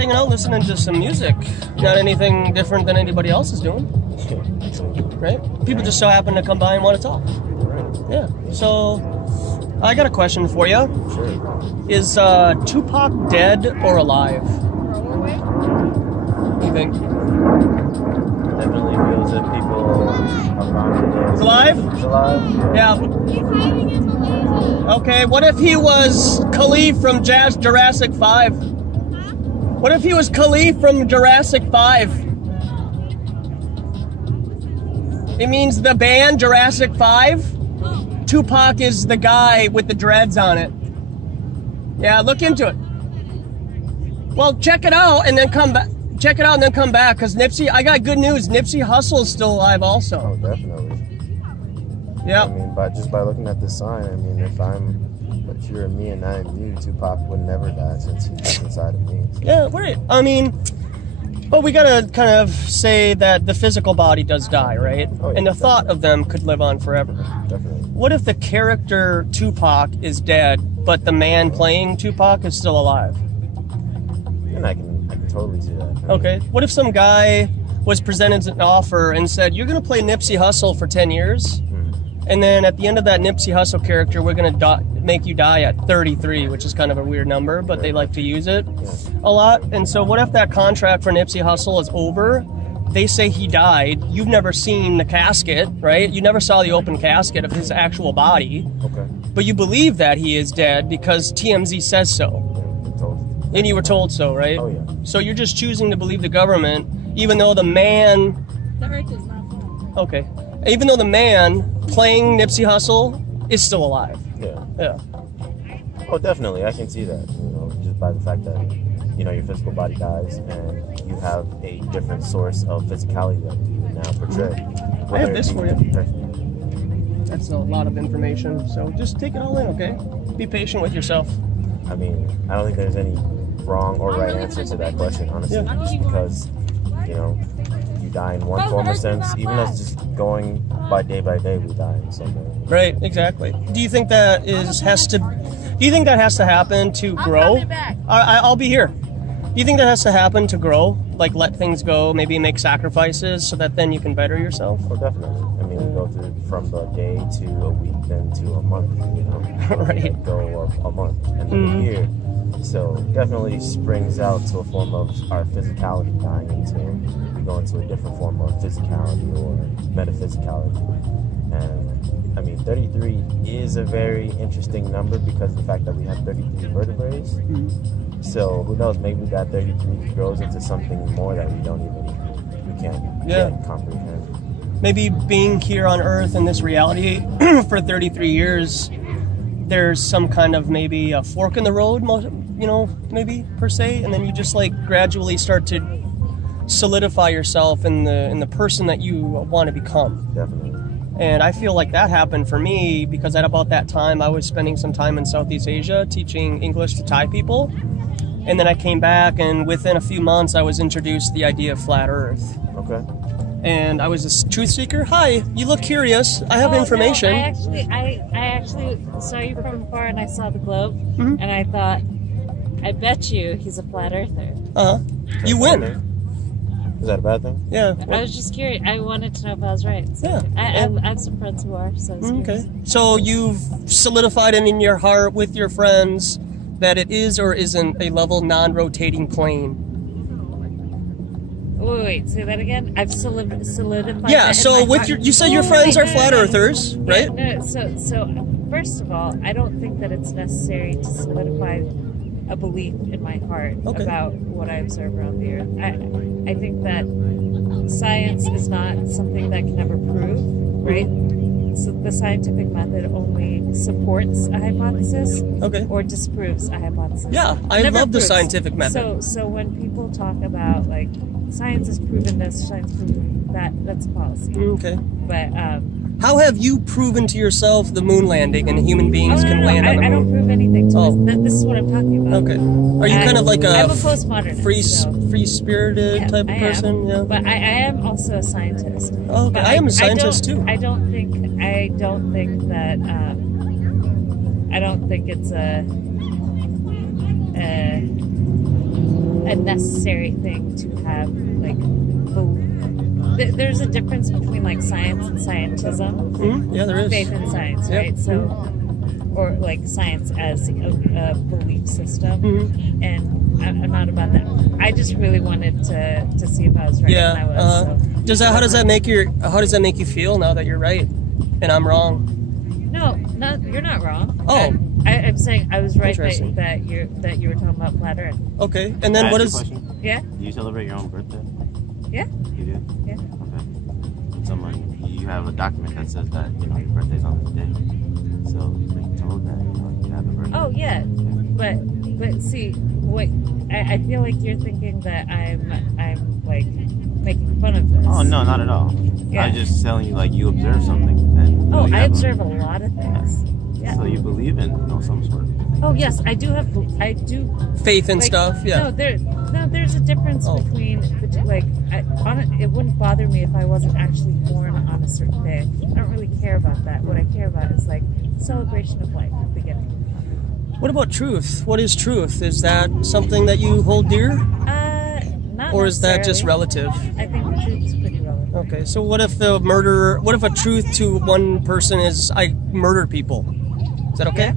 hanging out, listening to some music. Not anything different than anybody else is doing. Right? People just so happen to come by and want to talk. Yeah. So, I got a question for you. Sure. Is Tupac dead or alive? What do you think? Definitely feels that people around it. He's alive? He's alive? Yeah. Okay, what if he was Khalif from Jurassic 5? What if he was Khalif from Jurassic 5? It means the band Jurassic 5? Tupac is the guy with the dreads on it. Yeah, look into it. Well, check it out and then come back. Check it out and then come back, because Nipsey, I got good news. Nipsey Hussle's still alive also. Oh, definitely. Yeah. I mean, just by looking at the sign, I mean, if you're me and I am you, Tupac would never die since he's inside of me. So. Yeah, right. I mean, but we gotta kind of say that the physical body does die, right? Oh, yeah, and the thought of them could live on forever. Definitely. What if the character Tupac is dead, but the man playing Tupac is still alive? And I can totally see that. Okay. What if some guy was presented an offer and said, you're going to play Nipsey Hussle for 10 years, and then at the end of that Nipsey Hussle character, we're going to make you die at 33, which is kind of a weird number, but they like to use it a lot. And so what if that contract for Nipsey Hussle is over? They say he died. You've never seen the casket, right? You never saw the open casket of his actual body. Okay. But you believe that he is dead because TMZ says so. And you were told so, right? Oh, yeah. So you're just choosing to believe the government, even though the man... The earth is not flat. Okay. Even though the man playing Nipsey Hussle is still alive. Yeah. Yeah. Oh, definitely. I can see that, just by the fact that, your physical body dies and you have a different source of physicality that you now portray. I have this for you. That's a lot of information, so just take it all in, okay? Be patient with yourself. I mean, I don't think there's any wrong or right answer to that question, honestly. Yeah. Just because, you die in one form or sense, even as just going by day, we die in some way. Right, exactly. Do you think that has to happen to grow? I'll be here. Do you think that has to happen to grow? Like let things go, maybe make sacrifices so that then you can better yourself? Oh, definitely. I mean, we go through from the day to a week, then to a month, Right. Go a month and then a year. So definitely springs out to a form of our physicality dying into, we go into a different form of physicality or metaphysicality. And I mean, 33 is a very interesting number because of the fact that we have 33 vertebrae. So who knows, maybe that 33 grows into something more that we can't yet comprehend. Maybe being here on Earth in this reality for 33 years, there's some kind of maybe a fork in the road, maybe per se, and then you just like gradually start to solidify yourself in the person that you want to become. Definitely. And I feel like that happened for me because at about that time I was spending some time in Southeast Asia teaching English to Thai people. And then I came back, and within a few months I was introduced to the idea of flat Earth. Okay. And I was a truth seeker. Hi, you look curious. I have information. No, I actually saw you from afar, and I saw the globe, and I thought, I bet you he's a flat earther. You win. Is that a bad thing? Yeah. I was just curious. I wanted to know if I was right. So Yeah. I have some friends who are. So I was curious. Okay. So you've solidified it in your heart with your friends that it is or isn't a level non-rotating plane. Wait, say that again? I've solidified. Yeah, so with you said your friends are flat earthers, right? No, so first of all, I don't think that it's necessary to solidify a belief in my heart about what I observe around the earth. I think that science is not something that can ever prove, right? So the scientific method only supports a hypothesis or disproves a hypothesis. Yeah, I love the scientific method. So when people talk about like science has proven this, science has proven that, that's policy. Okay. But how have you proven to yourself the moon landing and human beings can land on the moon? I don't prove anything to this. This is what I'm talking about. Okay. Are you kind of like I'm a postmodernist, free-spirited type of person? Yeah. But I am also a scientist. Oh, okay. I am a scientist too. I don't think that I don't think it's a a necessary thing to have, like, there's a difference between, like, science and scientism. Mm-hmm. Yeah, there is. Faith in science, Yep. right? So, or, like, science as a belief system. Mm-hmm. And I'm not about that. I just really wanted to see if I was right. Yeah. And I was, so. How does that make you feel now that you're right and I'm wrong? No, you're not wrong. Oh. I'm saying I was right Interesting. that you were talking about flat Earth. Okay. And then Can I what ask is? you a question? Yeah? Do you celebrate your own birthday? Yeah? You do? Yeah. Okay. Someone, you have a document that says that, you know, your birthday's on this day. So you've been told that, you know, you have a birthday. Oh, yeah. But see, wait, I feel like you're thinking that I'm like making fun of this. Oh, no, not at all. Yeah. I'm just telling you, like, you observe something. And Oh, you I have observe a lot of things. Yeah. So you believe in, you know, some sort of thing. Oh, yes, I do. Faith and Like, stuff. Yeah. No, there's a difference between, like, it wouldn't bother me if I wasn't actually born on a certain day. I don't really care about that. What I care about is, like, celebration of life at the beginning. What about truth? What is truth? Is that something that you hold dear? Not Or is that just necessarily. relative? I think the truth is pretty relative. Okay, so what if a truth to one person is I murder people? Is that okay?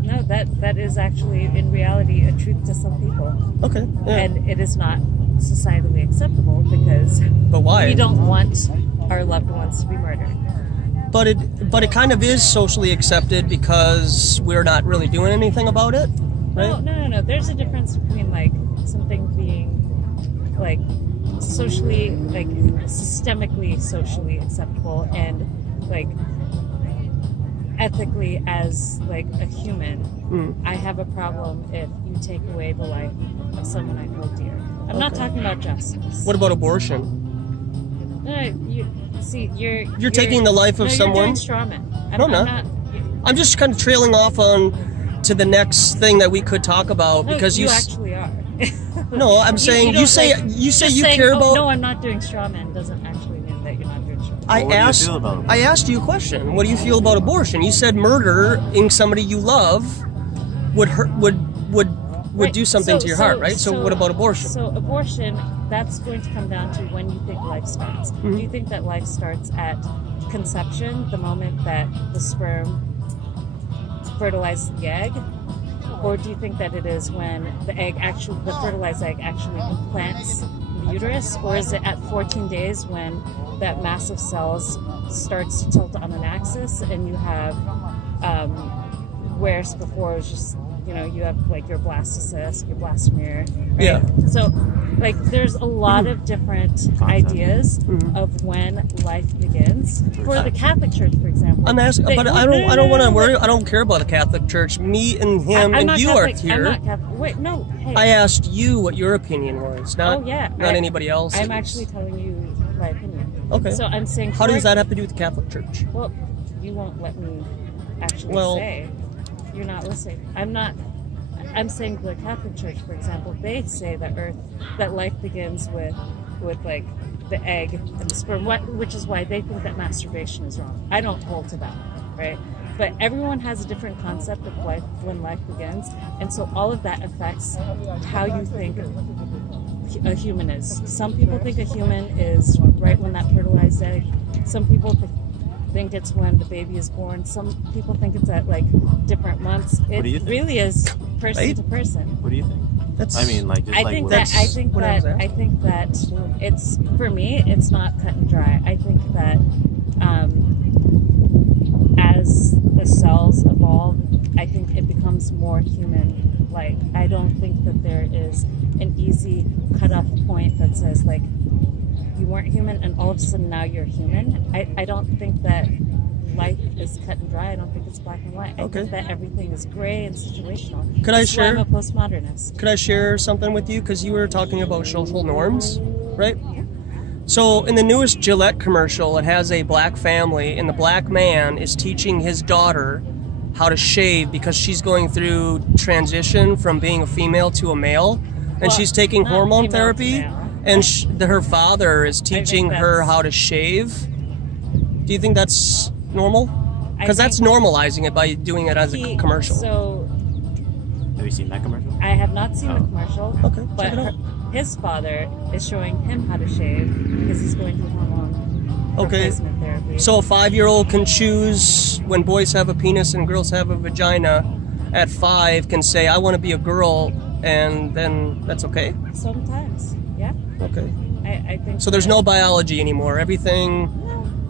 No, that is actually, in reality, a truth to some people. Okay, yeah. And it is not societally acceptable because But why? we don't want our loved ones to be murdered. But it kind of is socially accepted because we're not really doing anything about it, right? No. There's a difference between, like, something being, like, socially, like, systemically socially acceptable and, like, ethically as, like, a human. I have a problem if you take away the life of someone I hold dear. I'm not talking about justice. What about abortion? You're taking the life of someone. You're doing straw man. I'm not. I'm just kind of trailing off on to the next thing that we could talk about because you actually are. No, I'm saying you say you care about. No, I'm not doing straw man doesn't actually mean that you're not doing straw man. I asked you a question. What do you feel about abortion? You said murdering somebody you love would hurt, would do something to your heart, right? So what about abortion? So abortion, that's going to come down to when you think life starts. Mm-hmm. Do you think that life starts at conception, the moment that the sperm fertilizes the egg? Or do you think that it is when the fertilized egg actually implants the uterus? Or is it at 14 days when that mass of cells starts to tilt on an axis and you have, whereas before it was just, you know, you have, like, your blastocyst, your blastomere, right? Yeah. So, like, there's a lot of different ideas of when life begins. For the Catholic Church, for example. I'm asking, but I don't want to worry. I don't care about the Catholic Church. Me and him and you are here. I'm not Catholic. Wait, no. Hey. I asked you what your opinion was, not anybody else's. I'm actually telling you my opinion. Okay. So I'm saying. How does that have to do with the Catholic Church? Well, you won't let me actually say. You're not listening. I'm saying the Catholic Church, for example, they say that life begins with like the egg and the sperm, which is why they think that masturbation is wrong. I don't hold to that, right? But everyone has a different concept of life when life begins, and so all of that affects how you think a human is. Some people think a human is right when that fertilized egg. Some people think it's when the baby is born. Some people think it's at, like, different months. It really is person to person. What do you think? I think that it's, for me, it's not cut and dry. I think that as the cells evolve, I think it becomes more human-like. I don't think that there is an easy cutoff point that says, like, you weren't human and all of a sudden now you're human. I don't think that life is cut and dry. I don't think it's black and white. I think that everything is gray and situational. I'm a postmodernist. Could I share something with you? Because you were talking about social norms, right? Yeah. So in the newest Gillette commercial, it has a black family, and the black man is teaching his daughter how to shave because she's going through transition from being a female to a male, and she's taking hormone therapy. And her father is teaching her how to shave. Do you think that's normal? Because that's normalizing it by doing it as a commercial. So Have you seen that commercial? I have not seen the commercial. Okay, But check it out. his father is showing him how to shave because he's going through hormone replacement therapy. So a 5-year-old can choose when boys have a penis and girls have a vagina. At 5, can say, I want to be a girl, and then that's okay? Sometimes, yeah. Okay. I think So there's no biology anymore. Everything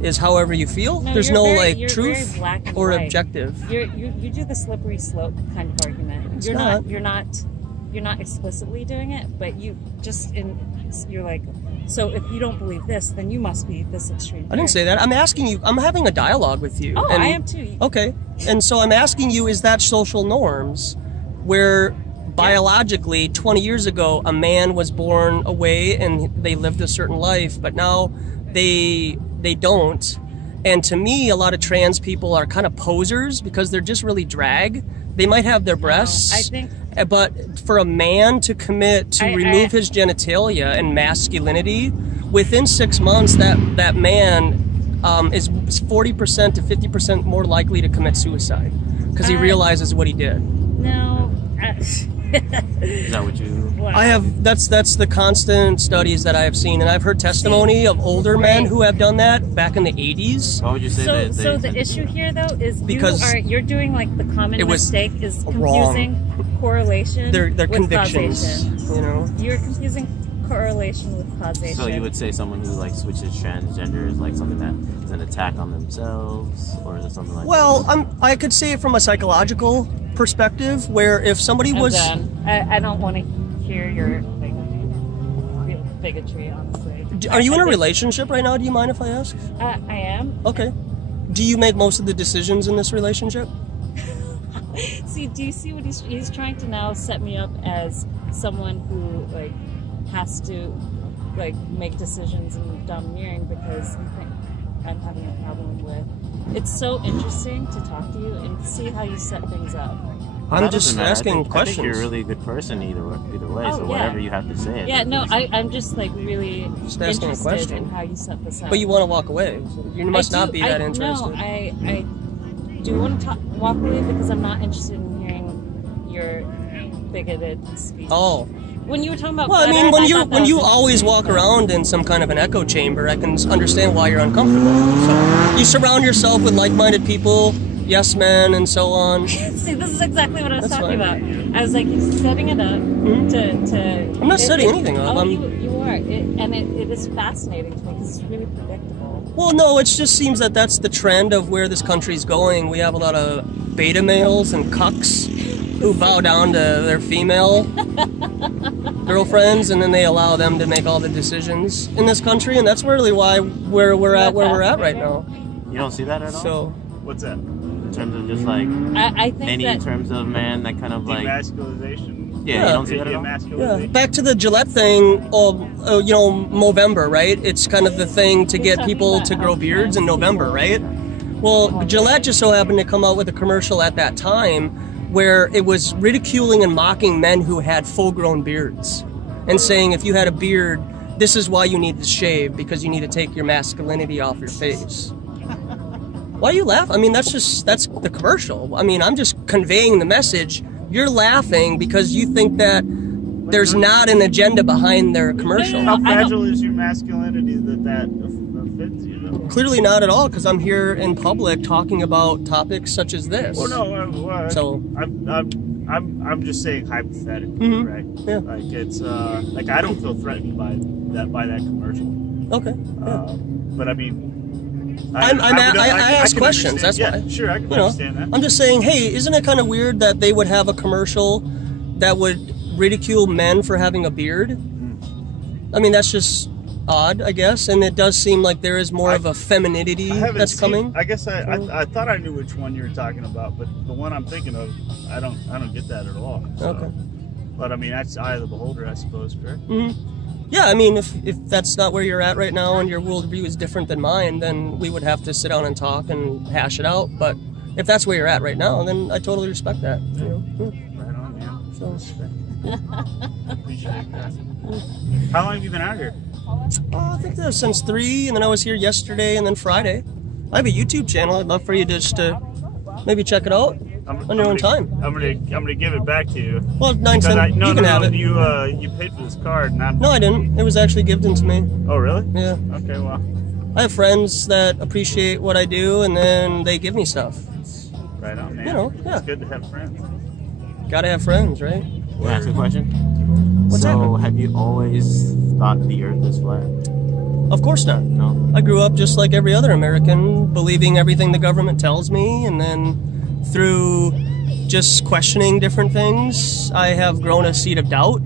is however you feel. No, there's you're no very- like you're truth very black and or white. objective. You do the slippery slope kind of argument. It's You're not. you're not explicitly doing it, but you're like, so if you don't believe this, then you must be this extreme. I didn't say that. I'm asking you. I'm having a dialogue with you. Oh, and, I am too. Okay. And so I'm asking you, is that social norms where biologically 20 years ago a man was born away and they lived a certain life, but now they don't? And to me, a lot of trans people are kind of posers because they're just really drag. They might have their breasts, I think, but for a man to commit to remove his genitalia and masculinity, within 6 months, that man is 40% to 50% more likely to commit suicide because he realizes what he did. no. Is that what you? I have that's the constant studies that I have seen, and I've heard testimony of older men who have done that back in the 80s. What would you say? So the issue here, though, is Because you're doing like the common mistake is wrong. confusing correlation They're with convictions, causation. you know. You're confusing correlation with causation. So you would say someone who like switches transgender is like something that is an attack on themselves, or is it something like? Well, I could say it from a psychological perspective, where if somebody was, I don't want to hear your bigotry, honestly. Are you in a relationship right now? Do you mind if I ask? I am. Okay. Do you make most of the decisions in this relationship? See, do you see what he's trying to now set me up as someone who like has to like make decisions and domineering because you think I'm having a problem with. It's so interesting to talk to you and see how you set things up. I'm just asking questions. I think you're a really good person either way. Oh, so yeah. whatever you have to say. Yeah, no, I'm just like really Just asking a interested question. in how you set this up. But you want to walk away. You must not be that interested. No, I do want to walk away because I'm not interested in hearing your bigoted speech. Oh. When you were talking about, well, I mean, when you always walk around in some kind of an echo chamber, I can understand why you're uncomfortable. So you surround yourself with like-minded people, yes men, and so on. See, this is exactly what I was That's talking fine. about. I was like, he's setting it up to. I'm not setting anything up. Oh, you are, and it is fascinating to me because it's really predictable. Well, no, it just seems that that's the trend of where this country's going. We have a lot of beta males and cucks who bow down to their female girlfriends, and then they allow them to make all the decisions in this country, and that's really where we're at right now. You don't see that at all? So, what's that? In terms of just like I think in terms of man, that kind of like demasculization. Yeah, you don't see that at all? yeah, back to the Gillette thing. You know, Movember, right? It's kind of the thing to get people to grow beards in November, right? Well, Gillette just so happened to come out with a commercial at that time where it was ridiculing and mocking men who had full-grown beards and saying, if you had a beard, this is why you need to shave, because you need to take your masculinity off your face. Why you laugh? I mean, that's the commercial. I mean, I'm just conveying the message. You're laughing because you think that there's not an agenda behind their commercial. How fragile is your masculinity that offends you, though? Clearly not at all, because I'm here in public talking about topics such as this. Well, no, so I'm just saying hypothetically, right? Yeah. Like it's like I don't feel threatened by that commercial. Okay. Yeah. But I mean, I ask questions. That's why. Yeah, sure, I can understand that. I'm just saying, hey, isn't it kind of weird that they would have a commercial that would ridicule men for having a beard? I mean, that's just odd, I guess, and it does seem like there is more of a femininity that's coming. I guess I thought I knew which one you were talking about, but the one I'm thinking of, I don't get that at all. So. Okay. But I mean, that's eye of the beholder, I suppose, correct? Mm-hmm. Yeah, I mean, if that's not where you're at right now and your worldview is different than mine, then we would have to sit down and talk and hash it out. But if that's where you're at right now, then I totally respect that. You know? Yeah. Right on, man. So. Appreciate that. How long have you been out here? I think that was since 3, and then I was here yesterday and then Friday. I have a YouTube channel. I'd love for you just to maybe check it out. on your own time. I'm gonna give it back to you. Well, 9 cents. You can have it. You paid for this card, not. No, I didn't. It was actually given to me. Oh, really? Yeah. Okay, well. I have friends that appreciate what I do, and then they give me stuff. Right on, man. You know, yeah. It's good to have friends. Gotta have friends, right? Can I ask a question? What's so, happening? have you always thought the Earth is flat? Of course not. No. I grew up just like every other American, believing everything the government tells me, and then through just questioning different things, I have grown a seed of doubt.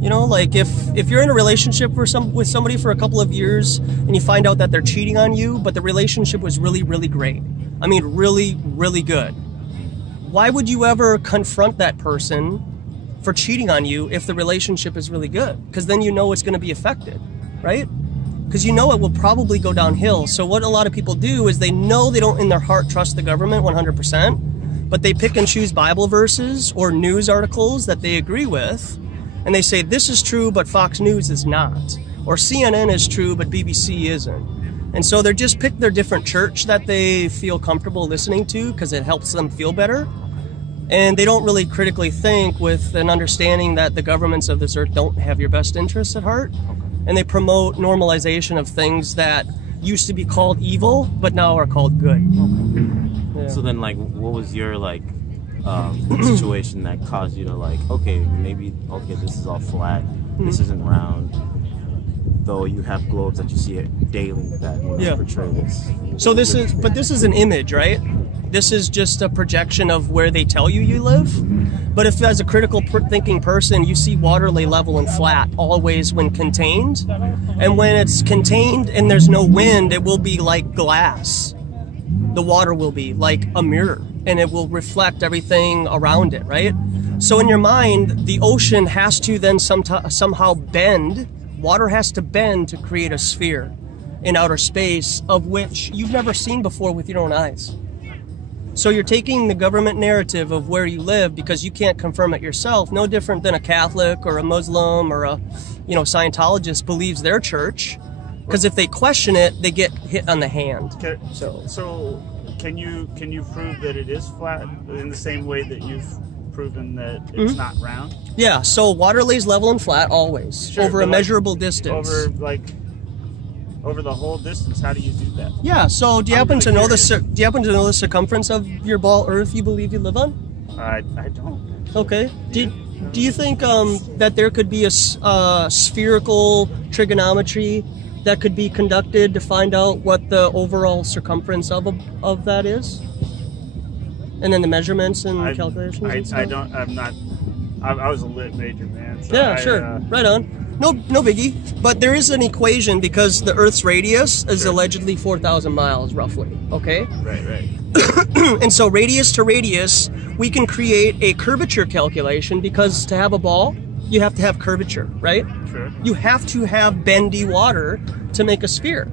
You know, like if you're in a relationship with somebody for a couple of years and you find out that they're cheating on you, but the relationship was really, really great. I mean, really, really good. Why would you ever confront that person for cheating on you if the relationship is really good? Because then you know it's going to be affected, right? Because you know it will probably go downhill. So what a lot of people do is they know they don't in their heart trust the government 100%, but they pick and choose Bible verses or news articles that they agree with, and they say this is true but Fox News is not, or CNN is true but BBC isn't. And so they just pick their different church that they feel comfortable listening to because it helps them feel better. And they don't really critically think with an understanding that the governments of this earth don't have your best interests at heart. And they promote normalization of things that used to be called evil, but now are called good. Yeah. So then, like, what was your, like, situation that caused you to, like, okay, this is all flat, this isn't round, though you have globes that you see it daily that portray this. So this is an image, right? This is just a projection of where they tell you live. But if as a critical thinking person, you see water lay level and flat always when contained, and when it's contained and there's no wind, it will be like glass. The water will be like a mirror, and it will reflect everything around it, right? So in your mind, the ocean has to then somehow bend. Water has to bend to create a sphere in outer space of which you've never seen before with your own eyes. So you're taking the government narrative of where you live because you can't confirm it yourself, no different than a Catholic or a Muslim or a, Scientologist believes their church, because if they question it, they get hit on the hand. Okay. So can you prove that it is flat in the same way that you've proven that it's not round? Yeah, so water lays level and flat always, sure, over a measurable distance. Over the whole distance, how do you do that? Yeah, so do you happen to know the circumference of your ball Earth you believe you live on? I don't. Okay. Do you think that there could be a spherical trigonometry that could be conducted to find out what the overall circumference of that is? And then the measurements and calculations and stuff? I was a lit major, man. So yeah, sure. Right on. No biggie. But there is an equation because the Earth's radius is allegedly 4,000 miles, roughly. Okay? Right. And so radius to radius, we can create a curvature calculation because to have a ball, you have to have curvature, right? Sure. You have to have bendy water to make a sphere.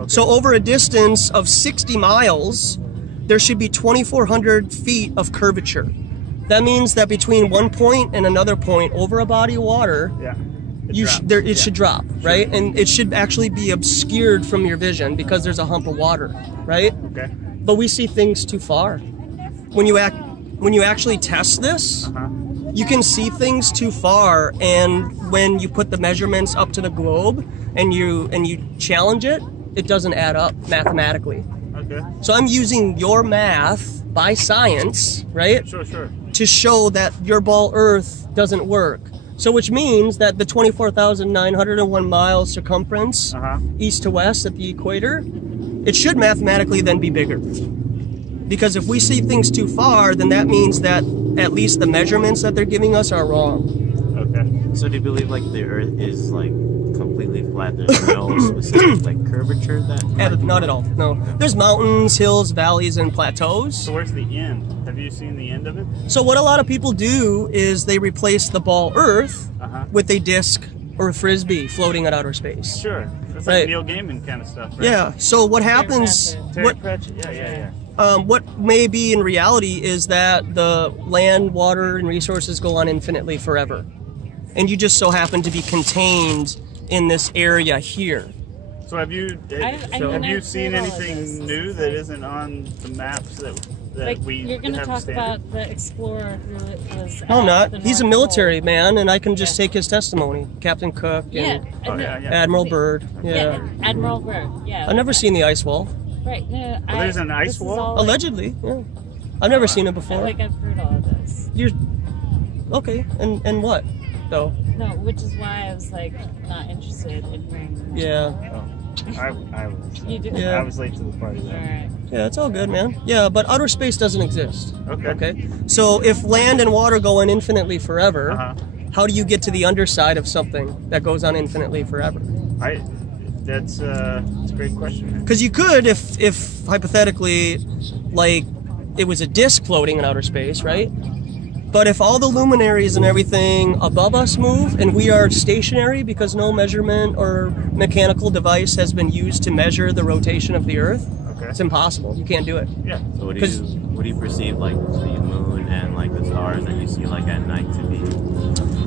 Okay. So over a distance of 60 miles, there should be 2,400 feet of curvature. That means that between one point and another point over a body of water, it should drop, right? And it should actually be obscured from your vision because there's a hump of water, right? Okay. But we see things too far. When you actually test this, you can see things too far, and when you put the measurements up to the globe and you challenge it, it doesn't add up mathematically. Okay. So I'm using your math by science, right? Sure. To show that your ball Earth doesn't work. So which means that the 24,901 miles circumference east to west at the equator, it should mathematically then be bigger. Because if we see things too far, then that means that at least the measurements that they're giving us are wrong. Okay. So do you believe like the Earth is like completely flat? There's no specific like curvature Not at all. No. There's mountains, hills, valleys, and plateaus. So where's the end? Have you seen the end of it? So what a lot of people do is they replace the ball Earth with a disc or a frisbee floating in outer space. Sure. That's like Neil Gaiman kind of stuff, right? Yeah. So what happens? Terry Pratchett. Yeah. What may be in reality is that the land, water, and resources go on infinitely forever, and you just so happen to be contained in this area here. So have you seen anything new that isn't on the maps that that Like, we you're going to have a talk standard? about the explorer who was. No, I'm not. at the He's a North military Pole. man, and I can just Yeah. take his testimony. Captain Cook and Yeah. Oh, yeah, yeah. Admiral Byrd. Yeah, Yeah. Admiral Byrd. Yeah. I've never seen the ice wall. Right. No, Well, there's an ice this is wall? all, like, Allegedly, yeah. I've never seen it before. Like, I've heard all of this. You're okay, and what though? No, which is why I was like not interested in hearing. More. Yeah, I was. You do. Yeah. I was late to the party. All right. yeah, it's all good, man. Yeah, but outer space doesn't exist. Okay. Okay, so if land and water go on infinitely forever, Uh-huh. how do you get to the underside of something that goes on infinitely forever? That's a great question, man. Because you could, if hypothetically, like, it was a disk floating in outer space, right? But if all the luminaries and everything above us move and we are stationary because no measurement or mechanical device has been used to measure the rotation of the Earth, Okay. it's impossible. You can't do it. Yeah. So what 'Cause- do you perceive like the moon and like the stars that you see like at night to be?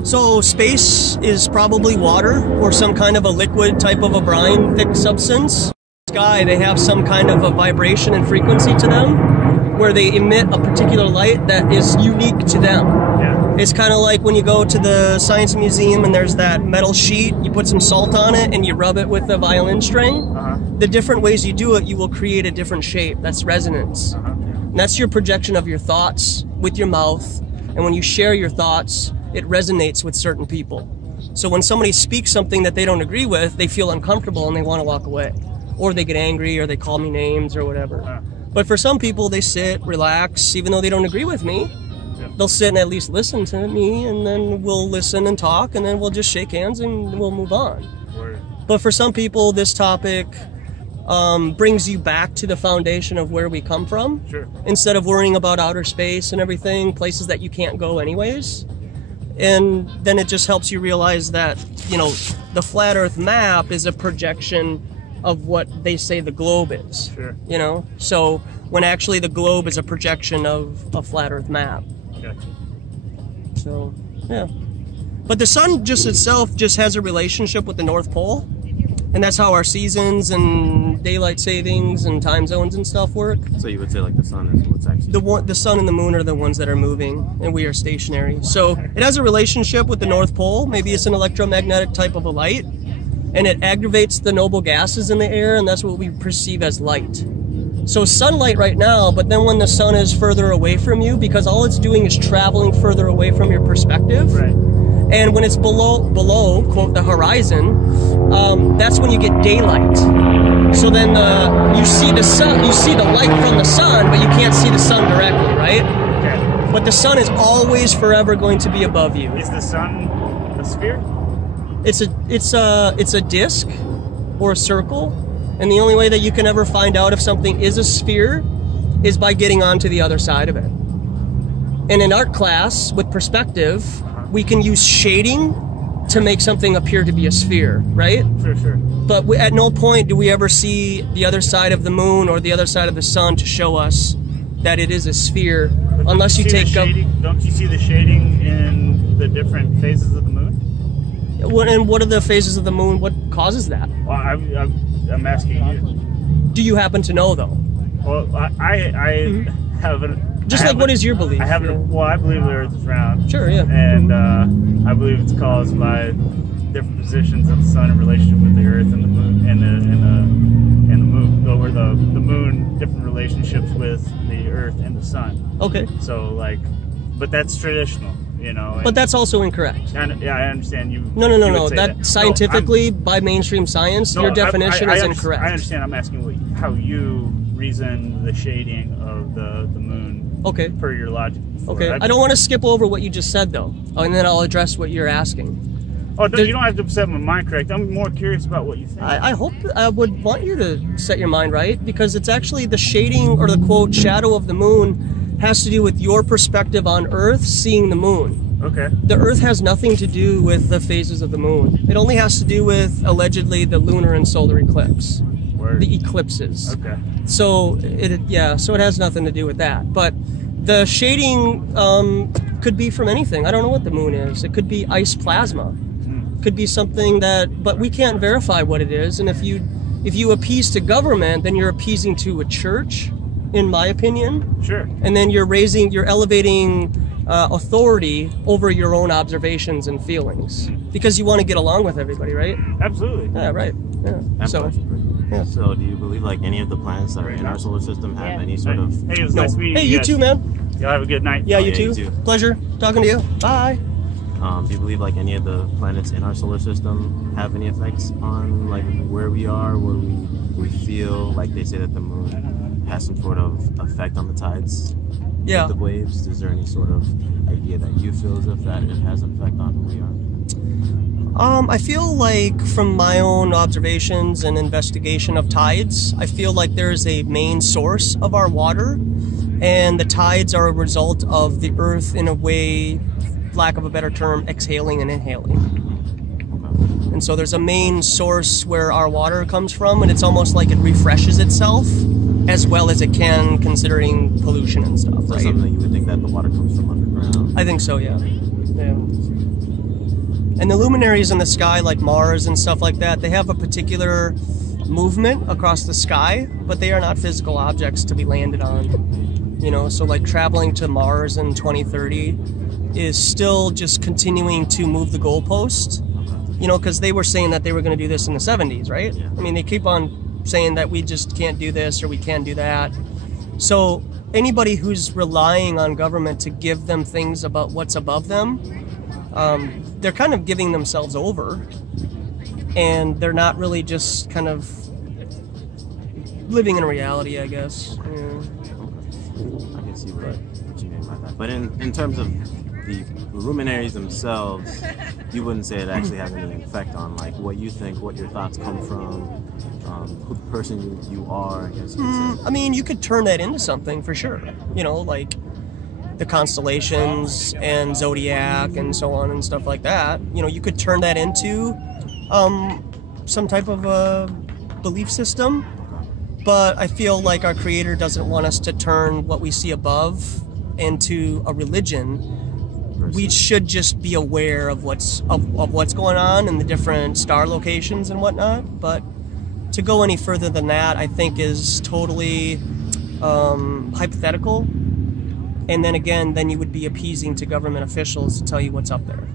So space is probably water or some kind of a liquid type of a brine thick substance. Sky, they have some kind of a vibration and frequency to them where they emit a particular light that is unique to them. Yeah. It's kind of like when you go to the science museum and there's that metal sheet, you put some salt on it and you rub it with a violin string. Uh-huh. The different ways you do it, you will create a different shape. That's resonance. Uh-huh. And that's your projection of your thoughts with your mouth. And when you share your thoughts, it resonates with certain people. So when somebody speaks something that they don't agree with, they feel uncomfortable and they want to walk away. Or they get angry or they call me names or whatever. But for some people, they sit, relax, even though they don't agree with me. Yeah. They'll sit and at least listen to me, and then we'll listen and talk, and then we'll just shake hands and we'll move on. Word. But for some people, this topic brings you back to the foundation of where we come from. Sure. Instead of worrying about outer space and everything, places that you can't go anyways. And then it just helps you realize that, you know, the flat Earth map is a projection of what they say the globe is. Sure. You know? So when actually the globe is a projection of a flat Earth map. Gotcha. So, yeah. But the sun just itself just has a relationship with the North Pole. And that's how our seasons and daylight savings and time zones and stuff work. So you would say like the sun is what's actually The sun and the moon are the ones that are moving, and we are stationary. So it has a relationship with the North Pole. Maybe it's an electromagnetic type of a light, and it aggravates the noble gases in the air, and that's what we perceive as light. So sunlight right now, but then when the sun is further away from you, because all it's doing is traveling further away from your perspective. Right. And when it's below, quote, the horizon, that's when you get daylight. So then you see the sun, you see the light from the sun, but you can't see the sun directly, right? Okay. But the sun is always forever going to be above you. Is the sun a sphere? It's a disc or a circle, and the only way that you can ever find out if something is a sphere is by getting onto the other side of it. And in art class, with perspective, we can use shading to make something appear to be a sphere, right? Sure. But at no point do we ever see the other side of the moon or the other side of the sun to show us that it is a sphere, But unless you don't see take the shading, don't you see the shading in the different phases of the moon? And what are the phases of the moon? What causes that? Well, I'm asking you. Do you happen to know, though? Well, I haven't. Just like, what is your belief? I haven't. Yeah. Well, I believe the Earth is round. Sure, yeah. And I believe it's caused by different positions of the sun in relationship with the Earth and the moon, and the moon, or the moon, different relationships with the Earth and the sun. Okay. So like, but that's traditional, you know. But that's also incorrect. Yeah, I understand you. No. you would say That scientifically, by mainstream science, your definition is incorrect. I understand. I'm asking how you reason the shading of the moon. Okay. Per your logic. before. Okay. I don't want to skip over what you just said, though, and then I'll address what you're asking. Oh, you don't have to set my mind correct. I'm more curious about what you think. I hope I would want you to set your mind right, because it's actually the shading or the quote shadow of the moon has to do with your perspective on Earth seeing the moon. Okay. The Earth has nothing to do with the phases of the moon. It only has to do with allegedly the lunar and solar eclipse, Word. the eclipses. Okay. So it has nothing to do with that. But the shading could be from anything. I don't know what the moon is. It could be ice plasma. It could be something but we can't verify what it is. And if you appease to government, then you're appeasing to a church in my opinion. Sure. And then you're elevating authority over your own observations and feelings because you want to get along with everybody, right? Absolutely. Yeah, right. Yeah. So, yeah. So, do you believe like any of the planets that are in our solar system have any sort of? Hey, it was nice meeting you. Hey, you guys. too, man. Y'all have a good night. Yeah, you Yeah, too. you too. Pleasure talking to you. Bye. Do you believe like any of the planets in our solar system have any effects on like where we are, where we feel? Like they say that the moon has some sort of effect on the tides, Yeah. the waves. Is there any sort of idea that you feel as if that it has an effect on who we are? I feel like from my own observations and investigation of tides, I feel like there's a main source of our water, and the tides are a result of the Earth, in a way, lack of a better term, exhaling and inhaling. And so there's a main source where our water comes from, and it's almost like it refreshes itself as well as it can, considering pollution and stuff, So right? something you would think that the water comes from underground. I think so, yeah. Yeah. And the luminaries in the sky, like Mars and stuff like that, they have a particular movement across the sky, but they are not physical objects to be landed on. You know, so like traveling to Mars in 2030 is still just continuing to move the goalpost. You know, because they were saying that they were going to do this in the 70s, right? Yeah. I mean, they keep on saying that we just can't do this or we can't do that. So anybody who's relying on government to give them things about what's above them, they're kind of giving themselves over, and they're not really just kind of living in reality, I guess. Yeah. I can see what you mean by that. But in terms of the luminaries themselves, you wouldn't say it actually has any effect on like what you think, what your thoughts come from, who the person you are, I guess you could say. I mean, you could turn that into something for sure. You know, like the constellations and zodiac and so on and stuff like that. You know, you could turn that into some type of a belief system. But I feel like our Creator doesn't want us to turn what we see above into a religion. We should just be aware of what's going on in the different star locations and whatnot. But to go any further than that, I think is totally hypothetical. And then again, then you would be appeasing to government officials to tell you what's up there.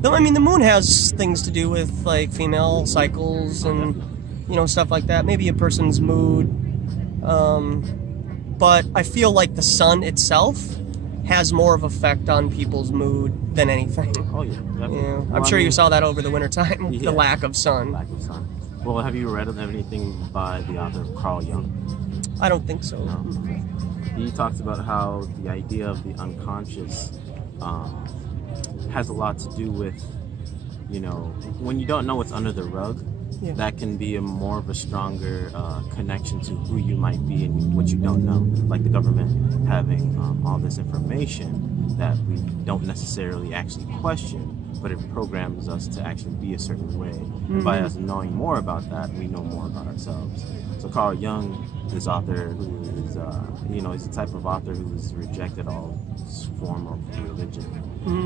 Though I mean, the moon has things to do with like female cycles and you know stuff like that. Maybe a person's mood. But I feel like the sun itself has more of effect on people's mood than anything. Oh yeah, definitely. Yeah. Well, I'm sure I you mean, saw that over the winter time, Yeah. the lack of sun. Lack of sun. Well, have you read anything by the author Carl Jung? I don't think so. No. He talks about how the idea of the unconscious has a lot to do with, you know, when you don't know what's under the rug, Yeah. that can be more of a stronger connection to who you might be and what you don't know. Like the government having all this information that we don't necessarily actually question, but it programs us to actually be a certain way. And by us knowing more about that, we know more about ourselves. So Carl Jung, this author who is, you know, he's the type of author who's rejected all form of religion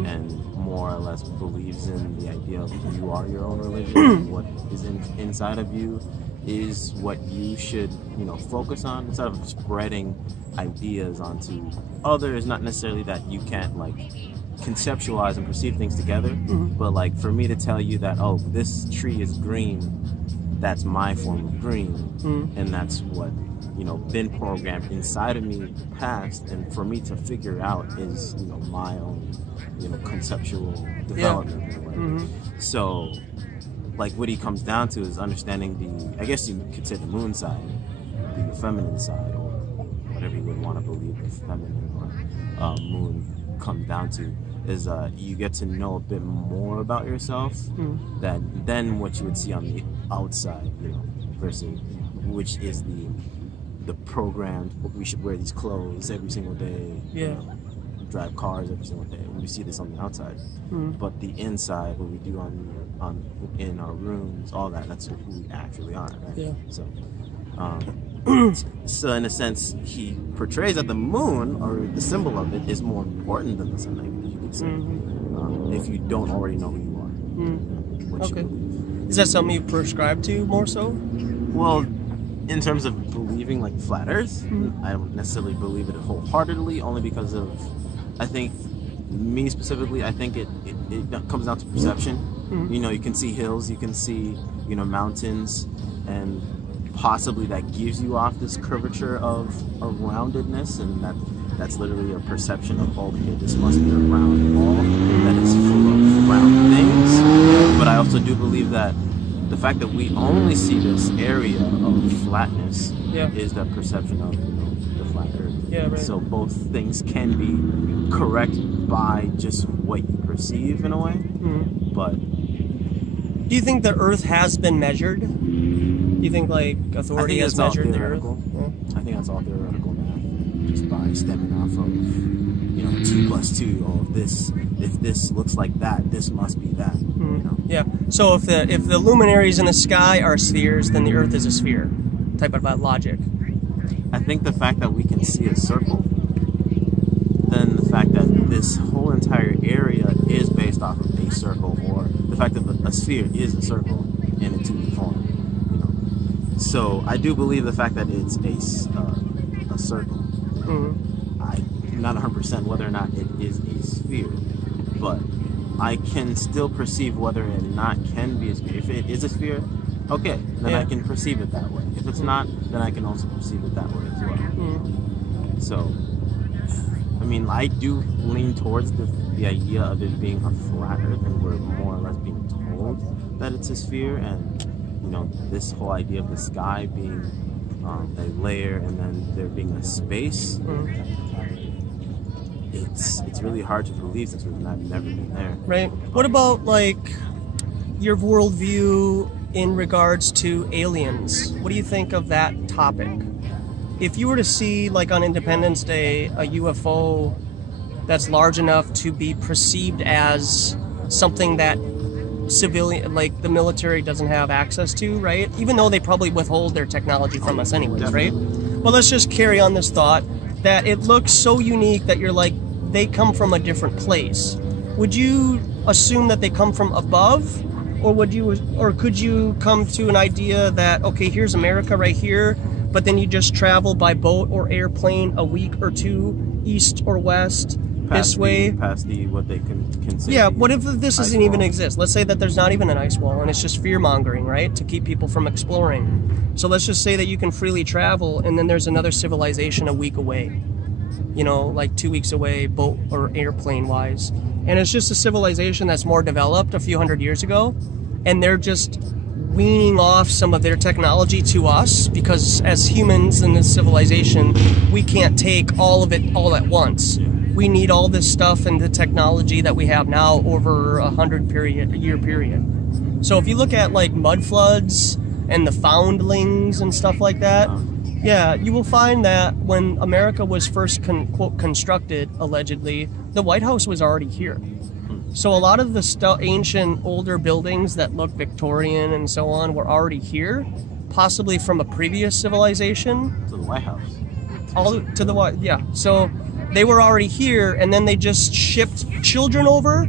and more or less believes in the idea of you are your own religion. What is inside of you is what you should, you know, focus on instead of spreading ideas onto others. Not necessarily that you can't like conceptualize and perceive things together, but like for me to tell you that, oh, this tree is green, that's my form of green, and that's what, you know, been programmed inside of me past, and for me to figure out is, you know, my own, you know, conceptual development in a way. So like what he comes down to is understanding the, I guess you could say the moon side, the feminine side, or whatever you would want to believe the feminine or moon come down to, is you get to know a bit more about yourself than what you would see on the outside, you know, versus which is the programmed, we should wear these clothes every single day, Yeah. you know, drive cars every single day. We see this on the outside, but the inside, what we do in our rooms, all that, that's who we actually are, right? Yeah. So so in a sense, he portrays that the moon, or the symbol of it, is more important than the sun, like you could say, if you don't already know who you are. What you Okay. believe. Is that something you prescribe to more so? Well, in terms of believing like flat Earth, I don't necessarily believe it wholeheartedly, only because of, I think, me specifically, I think it comes down to perception. You know, you can see hills, you can see, you know, mountains, and possibly that gives you off this curvature of roundedness, and that's literally a perception of, okay, this must be a round ball that is full of round things. But I also do believe that the fact that we only see this area of flatness is that perception of, you know, the flat Earth. Yeah, right. So both things can be correct by just what you perceive in a way. But do you think the Earth has been measured? Do you think like authority has measured the Earth? I think that's all theoretical math, just by stemming off of, you know, 2 + 2. Oh, this, if this looks like that, this must be that. You know? Yeah. So if the luminaries in the sky are spheres, then the Earth is a sphere. Type of logic. I think the fact that we can see a circle, then the fact that this whole entire area is based off of a circle, or the fact that a sphere is a circle in a 2D form. You know. So I do believe the fact that it's a circle. I'm not 100% whether or not it is a sphere, but I can still perceive whether or not it can be a sphere. If it is a sphere, okay, then I can perceive it that way. If it's not, then I can also perceive it that way as well. So, I mean, I do lean towards the idea of it being a flat Earth, and we're more or less being told that it's a sphere, and, you know, this whole idea of the sky being a layer and then there being a space, it's really hard to believe since we've never been there. Right. What about like your worldview in regards to aliens? What do you think of that topic? If you were to see, like on Independence Day, a UFO that's large enough to be perceived as something that civilian, like the military doesn't have access to, right? Even though they probably withhold their technology from us anyways, right? Well, let's just carry on this thought that it looks so unique that you're like, they come from a different place. Would you assume that they come from above? Or could you come to an idea that, okay, here's America right here, but then you just travel by boat or airplane a week or two, east or west, this way? Past what they can see. Yeah, what if this doesn't even exist? Let's say that there's not even an ice wall and it's just fear-mongering, right? To keep people from exploring. So let's just say that you can freely travel and then there's another civilization a week away. You know, like 2 weeks away, boat or airplane-wise. And it's just a civilization that's more developed a few hundred years ago, and they're just weaning off some of their technology to us because as humans in this civilization, we can't take all of it all at once. We need all this stuff and the technology that we have now over a year period. So if you look at like mud floods and the foundlings and stuff like that, yeah, you will find that when America was first quote constructed, allegedly, the White House was already here. So a lot of the ancient older buildings that look Victorian and so on were already here, possibly from a previous civilization. To the White House. Yeah. So they were already here, and then they just shipped children over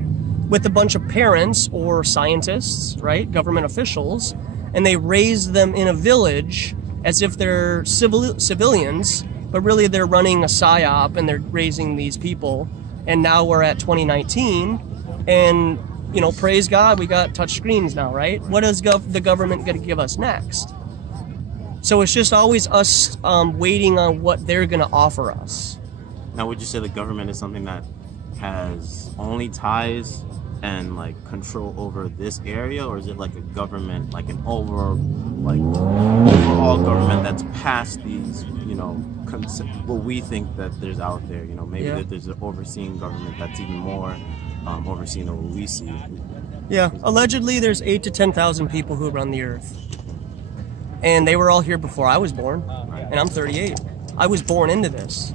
with a bunch of parents or scientists, right, government officials, and they raised them in a village as if they're civilians, but really they're running a psyop and they're raising these people. And now we're at 2019, and, you know, praise God, we got touch screens now, right? What is the government going to give us next? So it's just always us waiting on what they're going to offer us. Now, would you say the government is something that has only ties and like control over this area, or is it like a government, like an overall government that's past these, you know, what we think that there's out there? You know, maybe that there's an overseeing government that's even more overseeing what we see. Yeah, allegedly there's 8,000 to 10,000 people who run the earth, and they were all here before I was born, and I'm 38. I was born into this.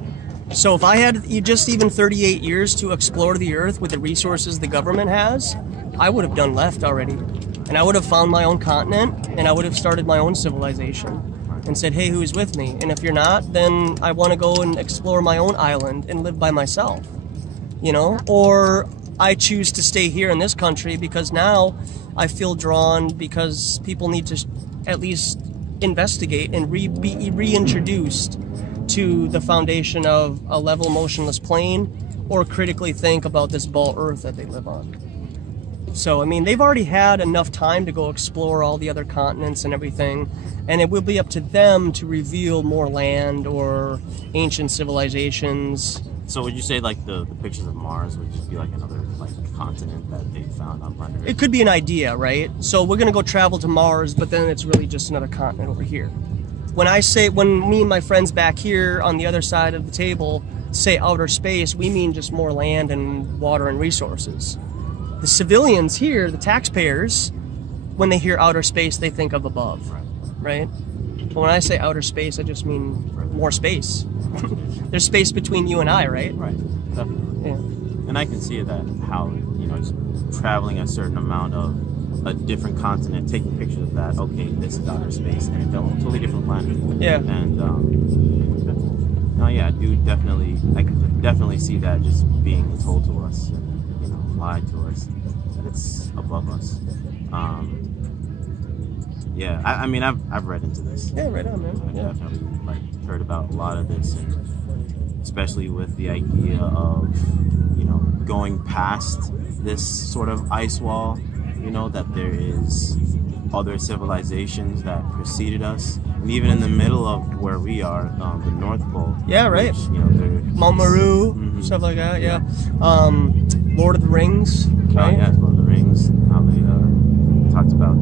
So if I had just even 38 years to explore the earth with the resources the government has, I would have done left already. And I would have found my own continent, and I would have started my own civilization and said, hey, who's with me? And if you're not, then I want to go and explore my own island and live by myself, you know? Or I choose to stay here in this country because now I feel drawn, because people need to at least investigate and be reintroduced to the foundation of a level motionless plane, or critically think about this ball Earth that they live on. So, I mean, they've already had enough time to go explore all the other continents and everything, and it will be up to them to reveal more land or ancient civilizations. So would you say like the pictures of Mars would just be like another like continent that they found on planet Earth? It could be an idea, right? So we're gonna go travel to Mars, but then it's really just another continent over here. When me and my friends back here on the other side of the table say outer space, we mean just more land and water and resources. The civilians here, the taxpayers, when they hear outer space, they think of above, right? But when I say outer space, I just mean more space. There's space between you and I, right? Right, definitely. Yeah. And I can see that how, you know, just traveling a certain amount of a different continent, taking pictures of that, okay, this is outer space, and it's a totally different planet. Yeah. And, no, yeah, I can definitely see that just being told to us, and, you know, lied to us, that it's above us. Yeah, I mean, I've read into this. Yeah, right on, man. I've definitely heard about a lot of this, and especially with the idea of, you know, going past this sort of ice wall, you know, that there is other civilizations that preceded us, and even in the middle of where we are, the North Pole. Yeah, right. Which, you know, Mount Meru, stuff like that. Yeah. Lord of the Rings. Right? Oh yeah, Lord of the Rings. How they talked about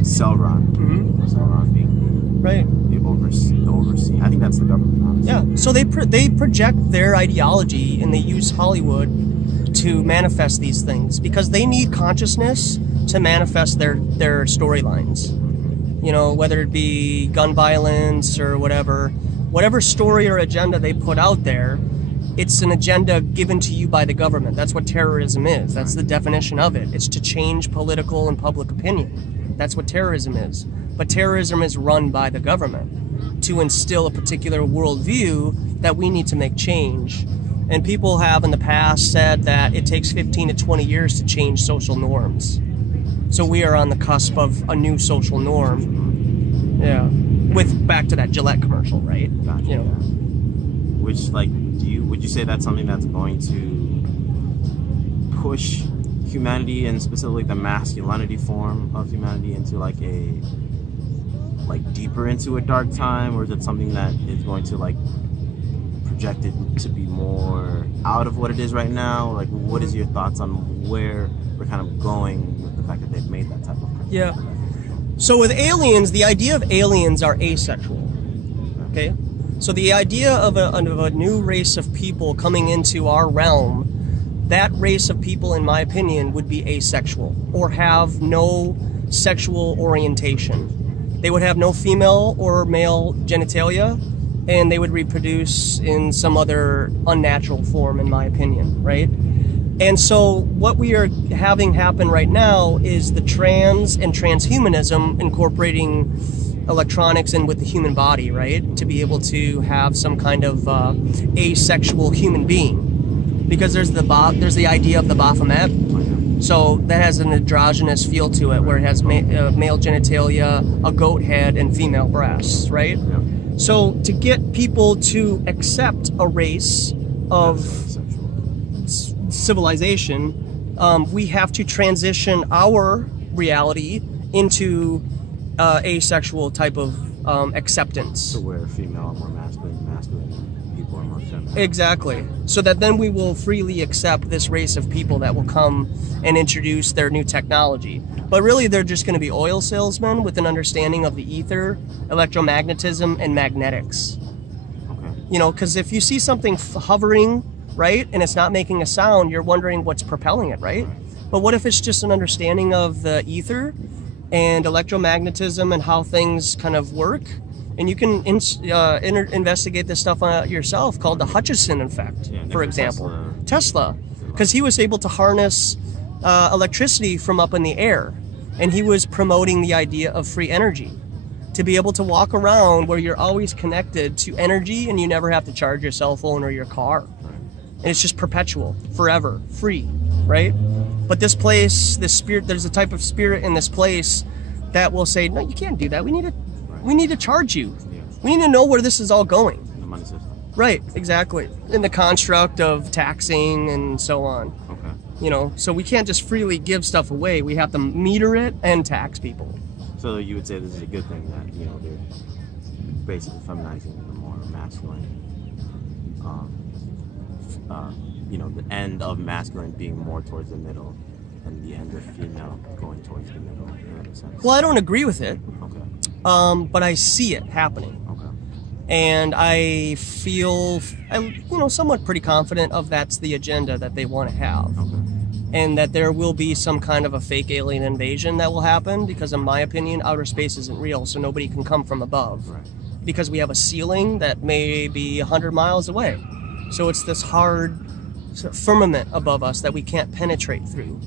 Sauron. Sauron being the overseer. I think that's the government, honestly. Yeah. So they project their ideology, and they use Hollywood to manifest these things because they need consciousness to manifest their storylines. You know, whether it be gun violence or whatever story or agenda they put out there, it's an agenda given to you by the government. That's what terrorism is. That's the definition of it. It's to change political and public opinion. That's what terrorism is. But terrorism is run by the government to instill a particular worldview that we need to make change. And people have in the past said that it takes 15 to 20 years to change social norms. So we are on the cusp of a new social norm. Yeah. With back to that Gillette commercial, right? Gotcha, you know. Yeah. Which, like, would you say that's something that's going to push humanity, and specifically the masculinity form of humanity, into like deeper into a dark time, or is it something that is going to like project it to be more out of what it is right now? Like, what is your thoughts on where we're kind of going with the fact that they've made that type of project? Yeah. So with aliens, the idea of aliens are asexual. Okay? So the idea of a new race of people coming into our realm, that race of people, in my opinion, would be asexual or have no sexual orientation. They would have no female or male genitalia, and they would reproduce in some other unnatural form, in my opinion, right? And so what we are having happen right now is the trans and transhumanism incorporating electronics in with the human body, right? To be able to have some kind of asexual human being. Because there's the idea of the Baphomet. So that has an androgynous feel to it, where it has male genitalia, a goat head, and female breasts, right? Yeah. So to get people to accept a race of civilization, we have to transition our reality into asexual type of acceptance. So where female are more masculine people are more feminine. Exactly. So that then we will freely accept this race of people that will come and introduce their new technology. But really, they're just going to be oil salesmen with an understanding of the ether, electromagnetism, and magnetics. Okay. You know, because if you see something hovering, right, and it's not making a sound, you're wondering what's propelling it, right? But what if it's just an understanding of the ether and electromagnetism and how things kind of work? And you can investigate this stuff yourself, called the Hutchison effect, for example. Tesla, because he was able to harness electricity from up in the air, and he was promoting the idea of free energy, to be able to walk around where you're always connected to energy and you never have to charge your cell phone or your car. And it's just perpetual, forever, free, right? But this place, this spirit, there's a type of spirit in this place that will say, no, you can't do that. We need to charge you. We need to know where this is all going. The money system. Right, exactly. In the construct of taxing and so on. Okay. You know, so we can't just freely give stuff away. We have to meter it and tax people. So you would say this is a good thing that, you know, they're basically feminizing the more masculine, you know, the end of masculine being more towards the middle and the end of female going towards the middle, in a sense. Well, I don't agree with it, Okay. but I see it happening. Okay. And I feel, you know, somewhat pretty confident of that's the agenda that they want to have. Okay. And that there will be some kind of a fake alien invasion that will happen, because in my opinion, outer space isn't real, so nobody can come from above. Right. Because we have a ceiling that may be 100 miles away. So it's this hard firmament above us that we can't penetrate through.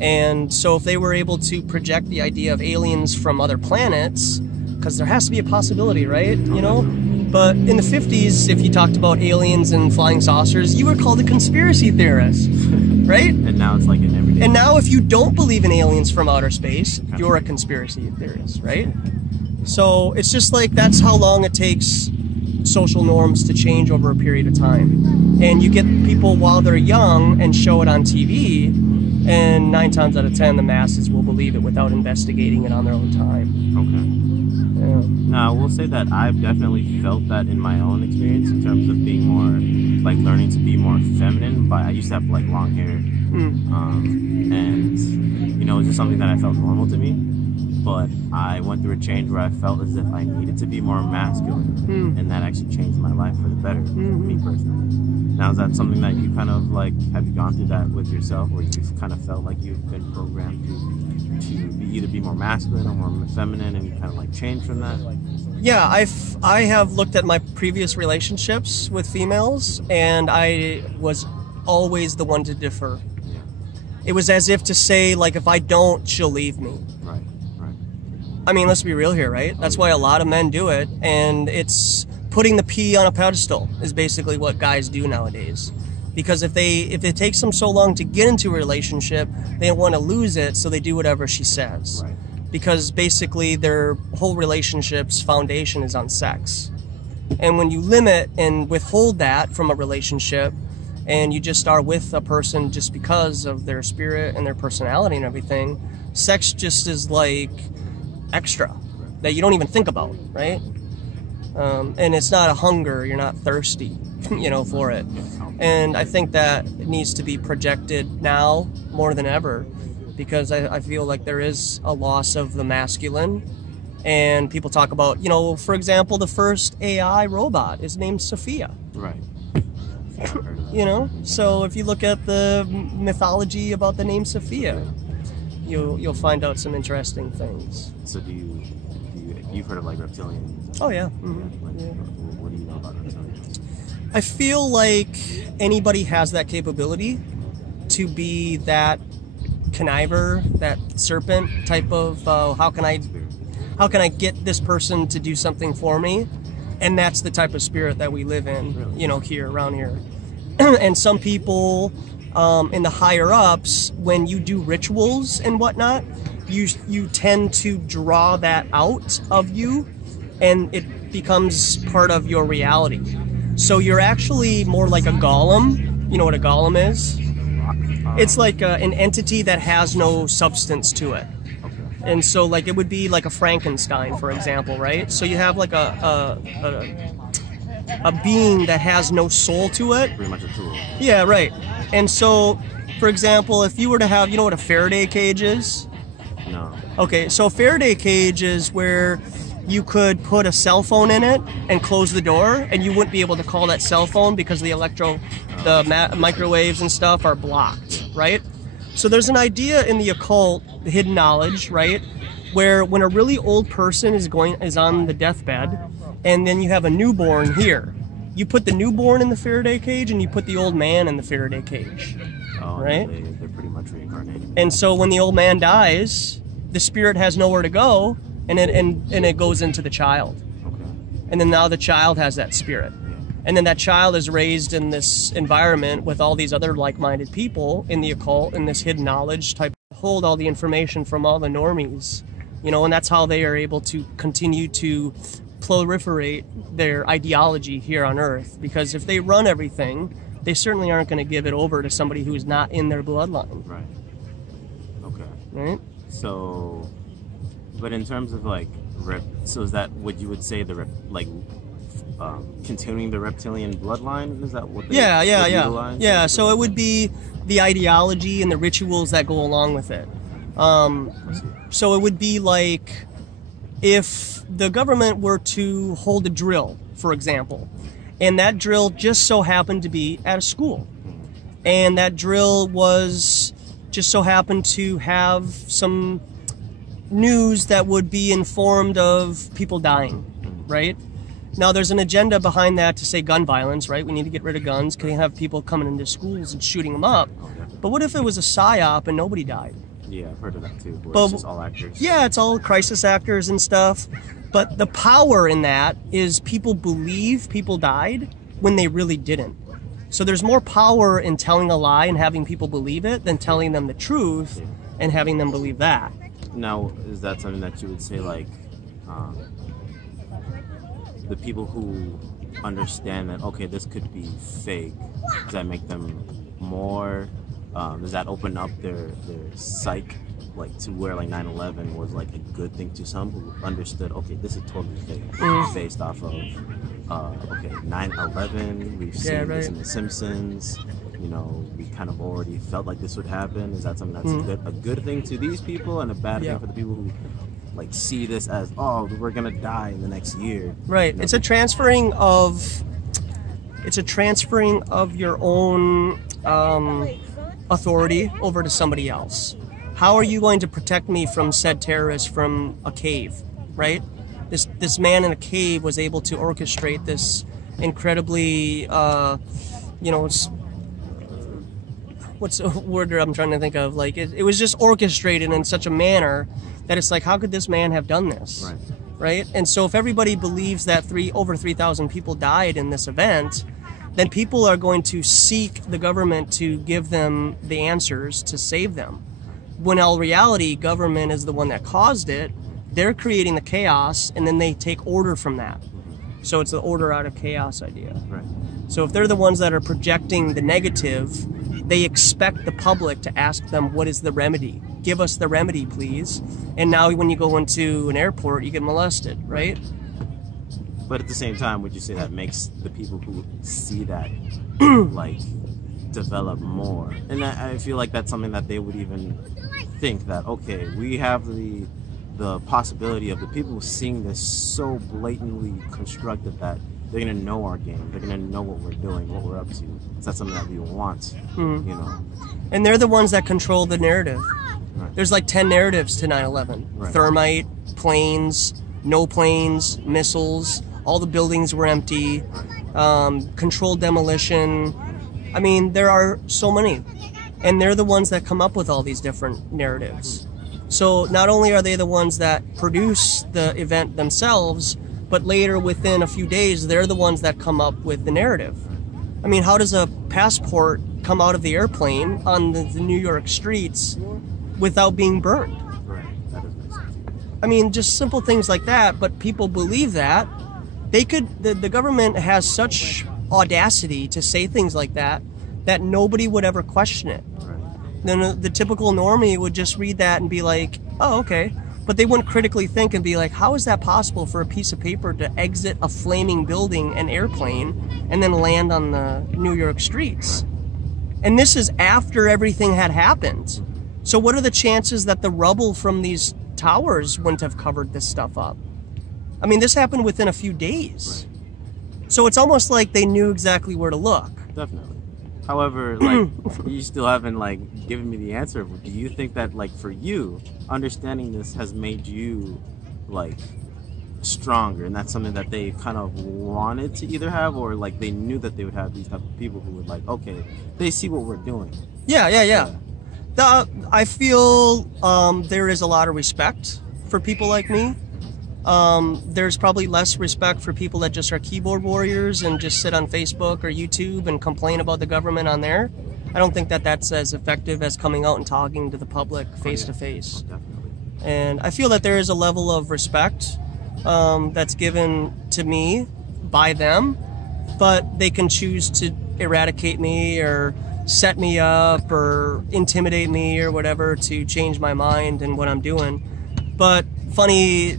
And so if they were able to project the idea of aliens from other planets, because there has to be a possibility, right? You know? But in the 50s, if you talked about aliens and flying saucers, you were called a conspiracy theorist, right? And now it's like an everyday. And now if you don't believe in aliens from outer space, you're a conspiracy theorist, right? So it's just like, that's how long it takes social norms to change over a period of time. And you get people while they're young and show it on TV, and 9 times out of 10 the masses will believe it without investigating it on their own time. Okay. Yeah. Now, I will say that I've definitely felt that in my own experience in terms of being more, like, learning to be more feminine. But I used to have, like, long hair. And, you know, it was just something that I felt normal to me. But I went through a change where I felt as if I needed to be more masculine. And that actually changed my life for the better, me personally. Now, is that something that you kind of, like, have you gone through that with yourself, where you've kind of felt like you've been programmed to either be more masculine or more feminine, and you kind of, like, change from that? Yeah, I have looked at my previous relationships with females, and I was always the one to differ. Yeah. It was as if to say, like, if I don't, she'll leave me. Right. I mean, let's be real here, right? That's why a lot of men do it, and it's putting the P on a pedestal is basically what guys do nowadays. Because if it takes them so long to get into a relationship, they don't want to lose it, so they do whatever she says. Right. Because basically their whole relationship's foundation is on sex. And when you limit and withhold that from a relationship, and you just are with a person just because of their spirit and their personality and everything, sex just is like extra that you don't even think about, right? And it's not a hunger, you're not thirsty, you know, for it. And I think that it needs to be projected now more than ever, because I feel like there is a loss of the masculine. And people talk about, you know, for example, the first AI robot is named Sophia. Right. You know, so if you look at the mythology about the name Sophia, you'll find out some interesting things. So you've heard of, like, reptilians? Oh yeah. What do you know about reptilians? I feel like anybody has that capability to be that conniver, that serpent type of how can I get this person to do something for me? And that's the type of spirit that we live in, Really? you know, around here. And some people in the higher ups, when you do rituals and whatnot, you tend to draw that out of you, and it becomes part of your reality. So you're actually more like a golem. You know what a golem is? It's like an entity that has no substance to it. And so, like, it would be like a Frankenstein, for example, right? So you have like a being that has no soul to it. Pretty much a tool. Yeah, right. And so, for example, if you were to have, you know what a Faraday cage is? No. Okay, so a Faraday cage is where you could put a cell phone in it and close the door, and you wouldn't be able to call that cell phone because the microwaves and stuff are blocked, right? So there's an idea in the occult, the hidden knowledge, right, where when a really old person is on the deathbed, and then you have a newborn here, you put the newborn in the Faraday cage and you put the old man in the Faraday cage, right? They're pretty much reincarnated. And so when the old man dies, the spirit has nowhere to go, and it goes into the child. Okay. And then now the child has that spirit. And then that child is raised in this environment with all these other like-minded people in the occult, in this hidden knowledge type, hold all the information from all the normies You know, and that's how they are able to continue to proliferate their ideology here on Earth. Because if they run everything, they certainly aren't going to give it over to somebody who's not in their bloodline. Right. Okay. Right? So, but in terms of like, so is that what you would say continuing the reptilian bloodline? Is that what they utilize? Yeah, so it would be the ideology and the rituals that go along with it. So it would be like if the government were to hold a drill, for example, and that drill just so happened to be at a school, and that drill was just so happened to have some news that would be informed of people dying, right? Now, there's an agenda behind that to say gun violence, right? We need to get rid of guns. Can't have people coming into schools and shooting them up. But what if it was a psyop and nobody died? Yeah, I've heard of that too. But, it's just all actors. Yeah, it's all crisis actors and stuff. But the power in that is people believe people died when they really didn't. So there's more power in telling a lie and having people believe it than telling them the truth and having them believe that. Now, is that something that you would say, like, the people who understand that, okay, this could be fake, does that make them more, does that open up their psyche, like, to where, like, 9/11 was, like, a good thing to some who understood, okay, this is totally fake, based off of, okay, 9/11, we've seen this in The Simpsons, you know, we kind of already felt like this would happen. Is that something that's a good thing to these people and a bad thing for the people who like see this as, oh, we're gonna die in the next year? Right. You know? It's a transferring of your own authority over to somebody else. How are you going to protect me from said terrorist from a cave, right? This man in a cave was able to orchestrate this incredibly, what's the word I'm trying to think of? Like, it was just orchestrated in such a manner that it's like, how could this man have done this? Right? And so if everybody believes that over 3,000 people died in this event, then people are going to seek the government to give them the answers to save them. When in all reality, government is the one that caused it. They're creating the chaos, and then they take order from that. So it's the order out of chaos idea. Right. So if they're the ones that are projecting the negative, they expect the public to ask them, what is the remedy? Give us the remedy, please. And now when you go into an airport, you get molested, right? But at the same time, would you say that makes the people who see that, like, develop more? And I feel like that's something that they would even think that, okay, we have the possibility of the people seeing this so blatantly constructed that they're going to know our game. They're going to know what we're doing, what we're up to. So that's something that we want, you know. And they're the ones that control the narrative. Right. There's like 10 narratives to 9/11. Right. Thermite, planes, no planes, missiles, all the buildings were empty, controlled demolition. I mean, there are so many. And they're the ones that come up with all these different narratives. So not only are they the ones that produce the event themselves, but later, within a few days, they're the ones that come up with the narrative. I mean, how does a passport come out of the airplane on the New York streets without being burned? Right. That doesn't make sense. I mean, just simple things like that, but people believe that. The government has such audacity to say things like that nobody would ever question it. Right. Then the typical normie would just read that and be like, oh, okay. But they wouldn't critically think and be like, how is that possible for a piece of paper to exit a flaming building, an airplane, and then land on the New York streets? And this is after everything had happened. So what are the chances that the rubble from these towers wouldn't have covered this stuff up? I mean, this happened within a few days. Right. So it's almost like they knew exactly where to look. Definitely. However, like, you still haven't, like, given me the answer. Do you think that, like, for you, understanding this has made you, like, stronger, and that's something that they kind of wanted to either have, or, like, they knew that they would have these type of people who would, like, okay, they see what we're doing? Yeah. I feel there is a lot of respect for people like me. There's probably less respect for people that just are keyboard warriors and just sit on Facebook or YouTube and complain about the government on there. I don't think that that's as effective as coming out and talking to the public face to face. Definitely. And I feel that there is a level of respect that's given to me by them, but they can choose to eradicate me or set me up or intimidate me or whatever to change my mind and what I'm doing. But funny,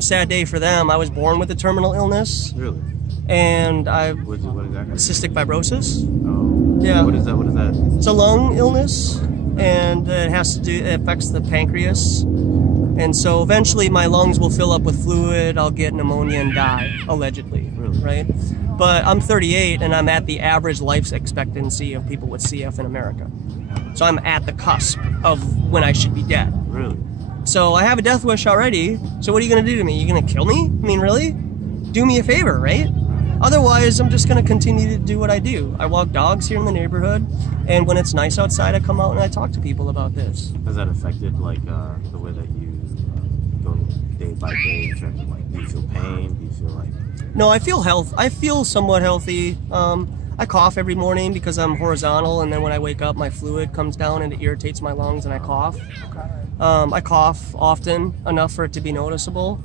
sad day for them. I was born with a terminal illness. Really? And What exactly? cystic fibrosis. Oh. Yeah. What is that? What is that? It's a lung illness, and it affects the pancreas. And so eventually my lungs will fill up with fluid, I'll get pneumonia and die, allegedly. Really? Right? But I'm 38 and I'm at the average life expectancy of people with CF in America. So I'm at the cusp of when I should be dead. Really? So I have a death wish already. So what are you going to do to me? You going to kill me? I mean, really? Do me a favor, right? Otherwise, I'm just going to continue to do what I do. I walk dogs here in the neighborhood, and when it's nice outside, I come out and I talk to people about this. Has that affected like the way that you go day by day in terms of like, do you feel pain? Do you feel like? No, I feel somewhat healthy. I cough every morning because I'm horizontal, and then when I wake up, my fluid comes down and it irritates my lungs, and I cough. I cough often, enough for it to be noticeable,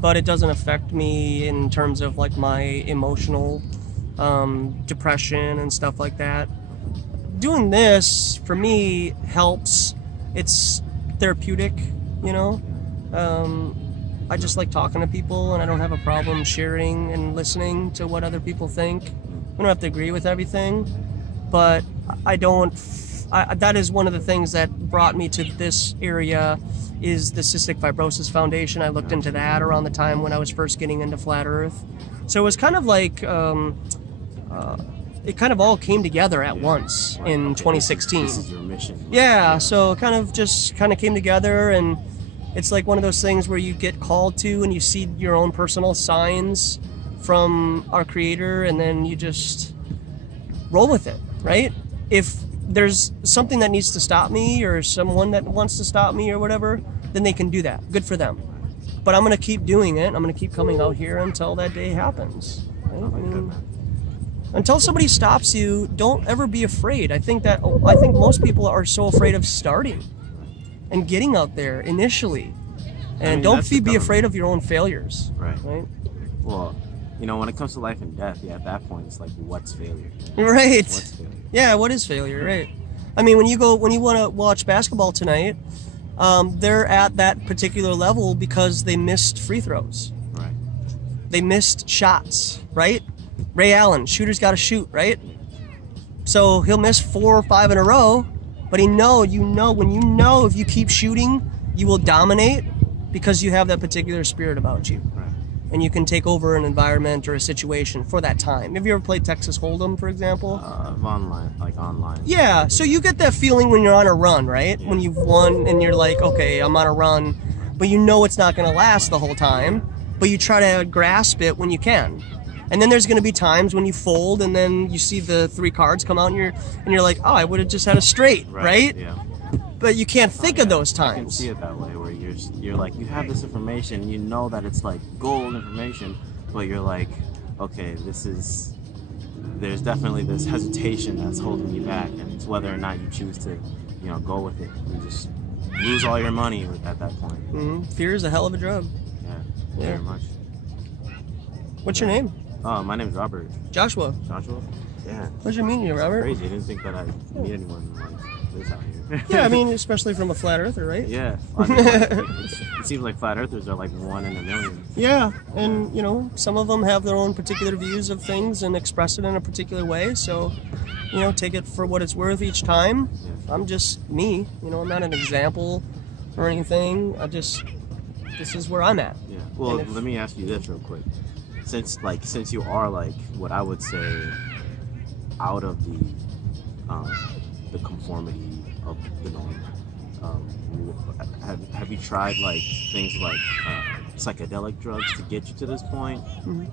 but it doesn't affect me in terms of like my emotional depression and stuff like that. Doing this for me helps. It's therapeutic, you know. I just like talking to people, and I don't have a problem sharing and listening to what other people think. I don't have to agree with everything, but that is one of the things that brought me to this area is the Cystic Fibrosis Foundation. I looked into that around the time when I was first getting into Flat Earth. So it was kind of like, it kind of all came together at once in 2016. This is your mission. Yeah, so it kind of came together, and it's like one of those things where you get called to and you see your own personal signs from our creator, and then you just roll with it, right? If there's something that needs to stop me or someone that wants to stop me or whatever, then they can do that. Good for them. But I'm going to keep doing it. I'm going to keep coming out here until that day happens. Right? I mean, until somebody stops you, don't ever be afraid. I think most people are so afraid of starting and getting out there initially. And don't be afraid of your own failures. Right? Well, you know, when it comes to life and death, yeah, at that point, it's like, what's failure? Right. What's failure? Yeah, what is failure, right? I mean, when you want to watch basketball tonight, they're at that particular level because they missed free throws. Right. They missed shots, right? Ray Allen, shooter's got to shoot, right? So he'll miss 4 or 5 in a row, but when you know if you keep shooting, you will dominate because you have that particular spirit about you. Right. And you can take over an environment or a situation for that time. Have you ever played Texas Hold'em, for example? Online. Yeah, so you get that feeling when you're on a run, right? Yeah. When you've won and you're like, okay, I'm on a run, but you know it's not going to last the whole time, but you try to grasp it when you can. And then there's going to be times when you fold and then you see the 3 cards come out and you're like, oh, I would have just had a straight, right? Yeah. But you can't think of those times. I can see it that way, where you're like, you have this information, you know that it's like gold information, but you're like, okay, there's definitely this hesitation that's holding you back, and it's whether or not you choose to, go with it. You just lose all your money at that point. Mm-hmm. Fear is a hell of a drug. Yeah, very much. What's your name? My name's Robert. Joshua. Yeah. Pleasure meeting you, Robert. Crazy. I didn't think that I'd meet anyone like this out here. Yeah, I mean, especially from a flat earther, right? Yeah. I mean, it seems like flat earthers are like 1 in a million. Yeah, and some of them have their own particular views of things and express it in a particular way. So, take it for what it's worth each time. Yeah. I'm just me. I'm not an example or anything. This is where I'm at. Yeah. Well, let me ask you this real quick. Since you are like what I would say out of the conformity of the norm, have you tried like things like psychedelic drugs to get you to this point? Mm-hmm.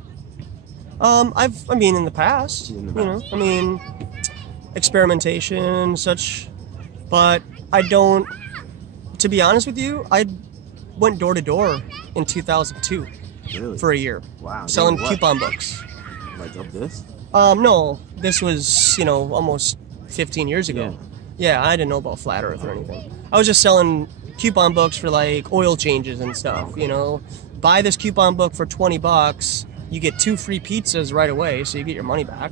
In the past, experimentation and such, but I don't. To be honest with you, I went door to door in 2002. Really? For a year. Wow. Selling coupon books. Like of this? No. This was, almost 15 years ago. Yeah, I didn't know about Flat Earth or anything. I was just selling coupon books for like oil changes and stuff, you know. Buy this coupon book for $20, you get 2 free pizzas right away, so you get your money back.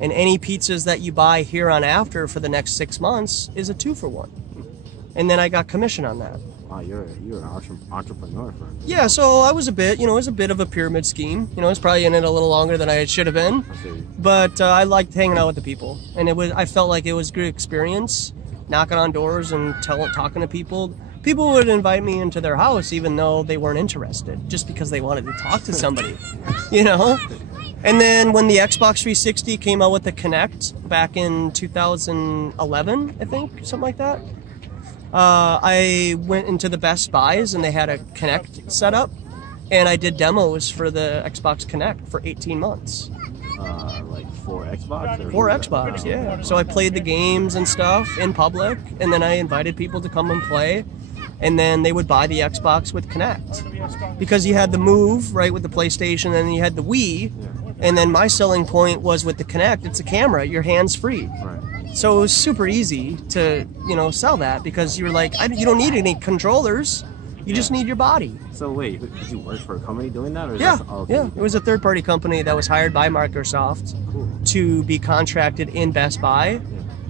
And any pizzas that you buy here on after for the next 6 months is a 2-for-1. And then I got commission on that. Wow, you're an entrepreneur firm. Yeah, so I was a bit, you know, it was a bit of a pyramid scheme. You know, I was probably in it a little longer than I should have been. But I liked hanging out with the people, and I felt like it was a good experience, knocking on doors and talking to people. People would invite me into their house even though they weren't interested, just because they wanted to talk to somebody, you know. And then when the Xbox 360 came out with the Kinect back in 2011, I think, something like that. I went into the Best Buys and they had a Kinect set up, and I did demos for the Xbox Kinect for 18 months. Like for Xbox? For Xbox, yeah. So I played the games and stuff in public, and then I invited people to come and play, and then they would buy the Xbox with Kinect. Because you had the Move, right, with the PlayStation, and then you had the Wii, and then my selling point was with the Kinect, it's a camera, your hands free. Right. So it was super easy to, you know, sell that, because you're like, you don't need any controllers, you just need your body. So wait, did you work for a company doing that? Or Yeah, it was a third-party company that was hired by Microsoft to be contracted in Best Buy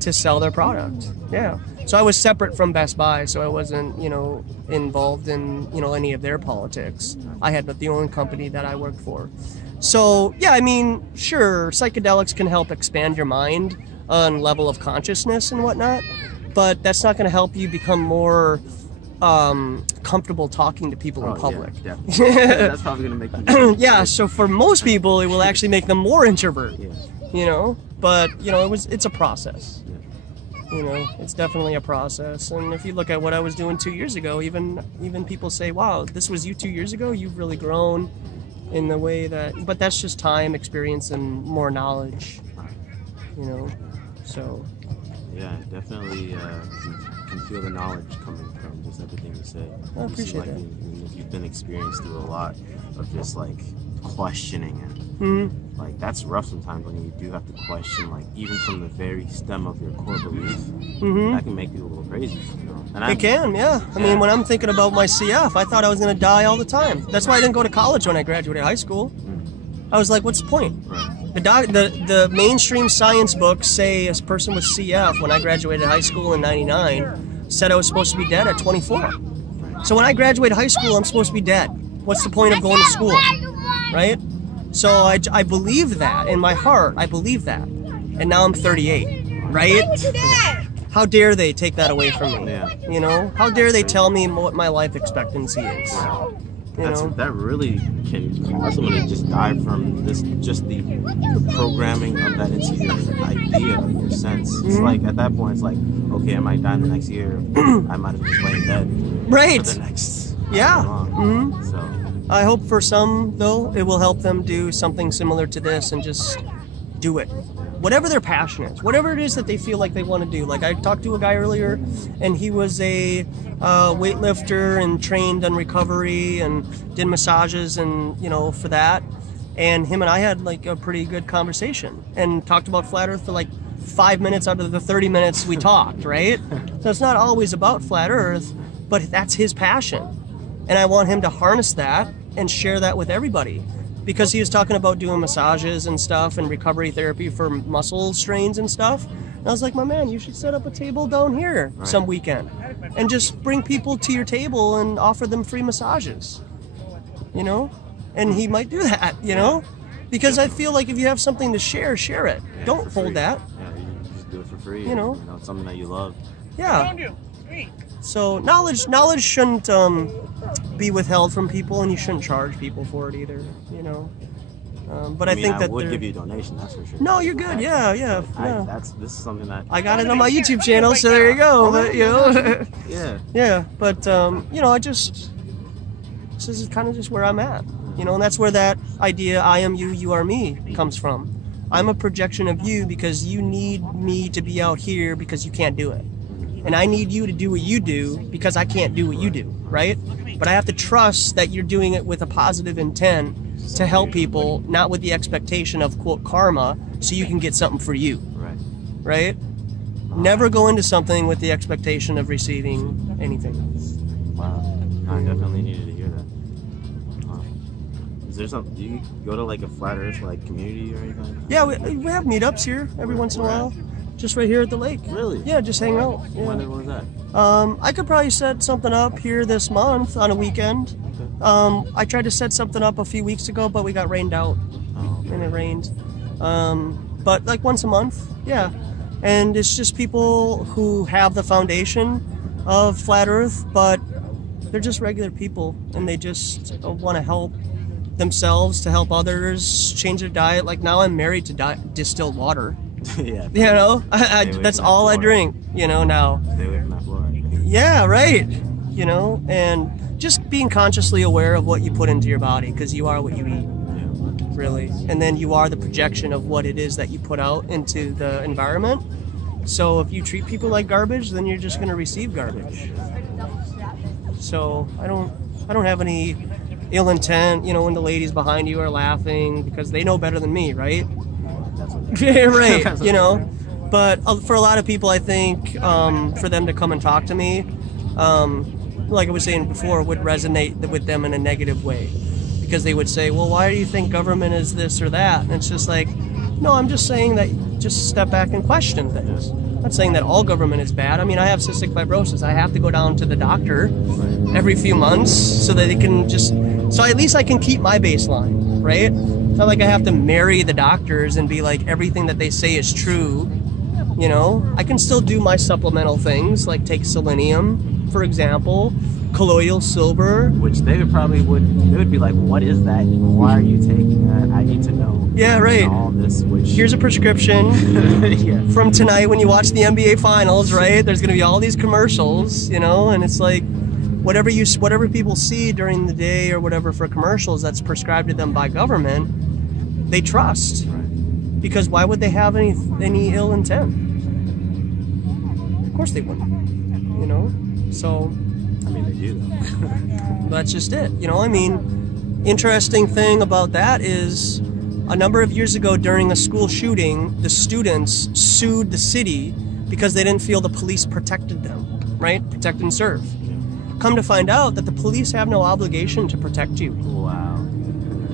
to sell their product. Yeah. So I was separate from Best Buy, so I wasn't, you know, involved in, you know, any of their politics. I had the only company that I worked for. So, yeah, I mean, sure, psychedelics can help expand your mind on level of consciousness and whatnot, but that's not going to help you become more comfortable talking to people in public. Yeah. That's probably going to make you... Yeah, so for most people, it will actually make them more introvert, you know? But, you know, it's a process. You know, it's definitely a process. And if you look at what I was doing 2 years ago, even people say, wow, this was you 2 years ago? You've really grown in the way that... But that's just time, experience, and more knowledge, you know? So... Yeah, definitely can feel the knowledge coming from just everything you say. I appreciate that. You've been experienced through a lot of just like questioning it. Like that's rough sometimes when you do have to question, like even from the very stem of your core belief. That can make you a little crazy, you know. And it can, yeah. I mean, when I'm thinking about my CF, I thought I was going to die all the time. That's why I didn't go to college when I graduated high school. I was like, what's the point? Right. The mainstream science books say a person with CF, when I graduated high school in '99, said I was supposed to be dead at 24. So when I graduated high school, I'm supposed to be dead. What's the point of going to school, right? So I believe that in my heart. I believe that, and now I'm 38, right? How dare they take that away from me? You know, how dare they tell me what my life expectancy is? That really can cause someone to just die from the programming of that into your idea, your sense. It's like at that point, it's like, okay, I might die in the next year. I might as well just lay in bed for the next So I hope for some, though, it will help them do something similar to this and just do it. Whatever their passion is, whatever it is that they feel like they want to do. Like I talked to a guy earlier, and he was a weightlifter and trained on recovery and did massages and, you know, for that. And him and I had like a pretty good conversation and talked about flat earth for like 5 minutes out of the 30 minutes we talked, right? So it's not always about flat earth, but that's his passion. And I want him to harness that and share that with everybody. Because he was talking about doing massages and stuff and recovery therapy for muscle strains and stuff. And I was like, my man, you should set up a table down here some weekend and just bring people to your table and offer them free massages, you know? And he might do that, you know? Because I feel like if you have something to share, share it. Don't hold that. Yeah, you just do it for free. You know? It's something that you love. Yeah. So knowledge shouldn't be withheld from people, and you shouldn't charge people for it either, you know. But I think that would give you a donation, that's for sure. No, you're good. Yeah. This is something that I got it on my YouTube channel, so there you go. But you know, yeah. But you know, this is kind of just where I'm at, you know, and that's where that idea "I am you, you are me" comes from. I'm a projection of you because you need me to be out here because you can't do it. And I need you to do what you do because I can't do what you do, right? But I have to trust that you're doing it with a positive intent to help people, not with the expectation of, quote, karma, so you can get something for you, right? Never go into something with the expectation of receiving anything. Wow. I definitely needed to hear that. Is there something? Do you go to like a flat Earth like community or anything? Yeah, we have meetups here every once in a while, just right here at the lake. Really? Yeah, just hanging out. Yeah. When was that? I could probably set something up here this month on a weekend. I tried to set something up a few weeks ago, but we got rained out, and it rained. But like once a month, yeah. And it's just people who have the foundation of flat Earth, but they're just regular people, and they just want to help themselves, to help others, change their diet. Like now I'm married to distilled water. Yeah. You know, that's all I drink, you know, now. Stay away from that fluoride. Yeah, right. You know, and just being consciously aware of what you put into your body, because you are what you eat, really. And then you are the projection of what it is that you put out into the environment. So if you treat people like garbage, then you're just going to receive garbage. So I don't have any ill intent, you know, when the ladies behind you are laughing, because they know better than me, right? Right, you know. But for a lot of people, I think for them to come and talk to me, like I was saying before, would resonate with them in a negative way, because they would say, well, why do you think government is this or that? And it's just like, no, I'm just saying that just step back and question things. I'm not saying that all government is bad. I mean, I have cystic fibrosis. I have to go down to the doctor every few months so that they can so at least I can keep my baseline, right? It's not like I have to marry the doctors and be like, everything that they say is true, you know? I can still do my supplemental things, like take selenium, for example, colloidal silver. Which they would be like, what is that? Why are you taking that? I need to know. Yeah, right. All this, Here's a prescription from tonight when you watch the NBA Finals, right? There's going to be all these commercials, you know, and it's like whatever people see during the day or whatever for commercials that's prescribed to them by government, they trust. Right. Because why would they have any ill intent? Of course they wouldn't, you know? So I mean, they do. that's just it, you know? I mean, interesting thing about that is a number of years ago during a school shooting, the students sued the city because they didn't feel the police protected them, right? Protect and serve. Come to find out that the police have no obligation to protect you. Wow.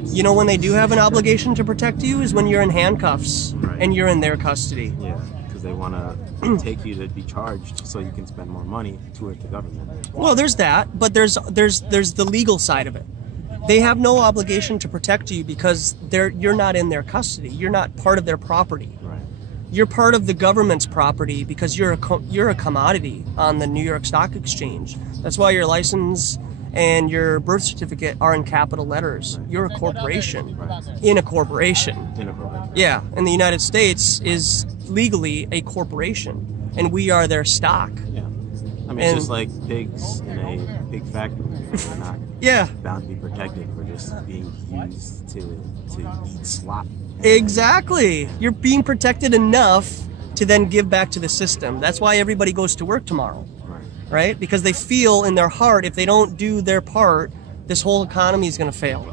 You know when they do have an obligation to protect you is when you're in handcuffs and you're in their custody. Yeah, because they want to take you to be charged so you can spend more money towards the government. Well, there's that, but there's the legal side of it. They have no obligation to protect you because you're not in their custody. You're not part of their property. Right. You're part of the government's property because you're a commodity on the New York Stock Exchange. That's why your license and your birth certificate are in capital letters. Right. You're a corporation in a corporation. Yeah, and the United States is legally a corporation, and we are their stock. Yeah. I mean, it's just like pigs in a pig factory. They're not bound to be protected. We're just being used to eat slop. Exactly. You're being protected enough to then give back to the system. That's why everybody goes to work tomorrow. Right? Because they feel in their heart if they don't do their part, this whole economy is going to fail.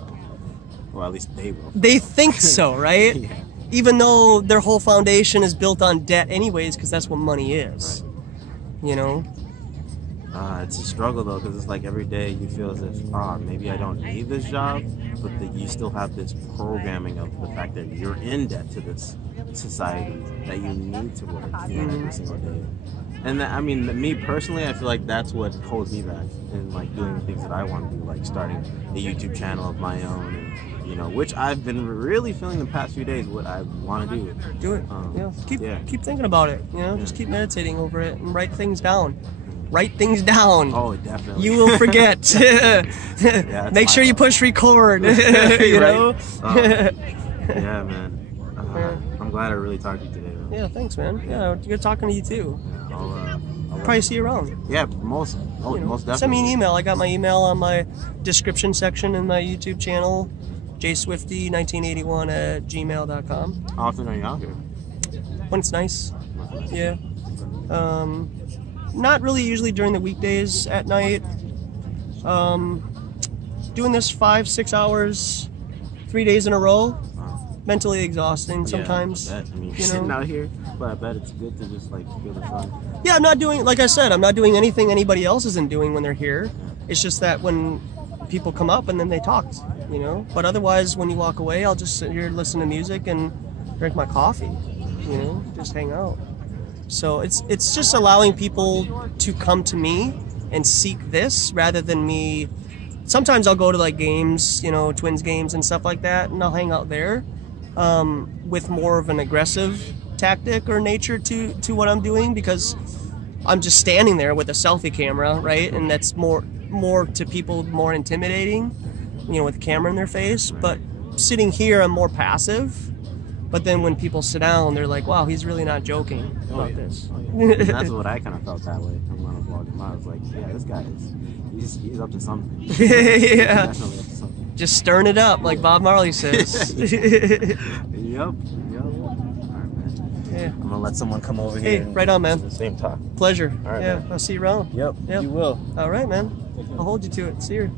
Well, at least they will. They think so, right? Yeah. Even though their whole foundation is built on debt anyways, because that's what money is. Right. You know? It's a struggle though, because it's like every day you feel as if, maybe I don't need this job, but that you still have this programming of the fact that you're in debt to this society, that you need to work every single day. And that, I mean, me personally, I feel like that's what holds me back in like doing things that I want to do, like starting a YouTube channel of my own, and, you know, which I've been really feeling the past few days what I want to do. Do it. Keep thinking about it. You know, just keep meditating over it and write things down. Write things down. Oh, definitely. You will forget. Make sure you push record. You know? Yeah, man. I'm glad I really talked to you today, though. Yeah, thanks, man. Yeah, good talking to you too. Yeah, I'll probably see you around. Yeah, most definitely. Send me an email. I got my email on my description section in my YouTube channel, jswifty1981@gmail.com. How often are you out here? When it's nice. Yeah. Not really usually during the weekdays at night. Doing this 5-6 hours, 3 days in a row. Mentally exhausting sometimes. Yeah, I mean, you're sitting out here, but I bet it's good to just like feel the sun. Yeah, I'm not doing, like I said, I'm not doing anything anybody else isn't doing when they're here. It's just that when people come up and then they talked, you know. But otherwise, when you walk away, I'll just sit here, listen to music, and drink my coffee, you know, just hang out. So it's just allowing people to come to me and seek this rather than me. Sometimes I'll go to like games, you know, Twins games and stuff like that, and I'll hang out there with more of an aggressive tactic or nature to what I'm doing, because I'm just standing there with a selfie camera, right? And that's more to people more intimidating, you know, with a camera in their face. But sitting here, I'm more passive. But then when people sit down, they're like, wow, he's really not joking about this. And that's what I kind of felt that way. I'm on a vlog. I was like, yeah, this guy he's up to something. Yeah. Definitely up to something. Just stirring it up, like Bob Marley says. Yep. Yeah. I'm gonna let someone come over here. Hey, and right on, man. do the same talk. Pleasure. All right, yeah, man. I'll see you around. Yep, Yep. you will. All right, man. I'll hold you to it. See you.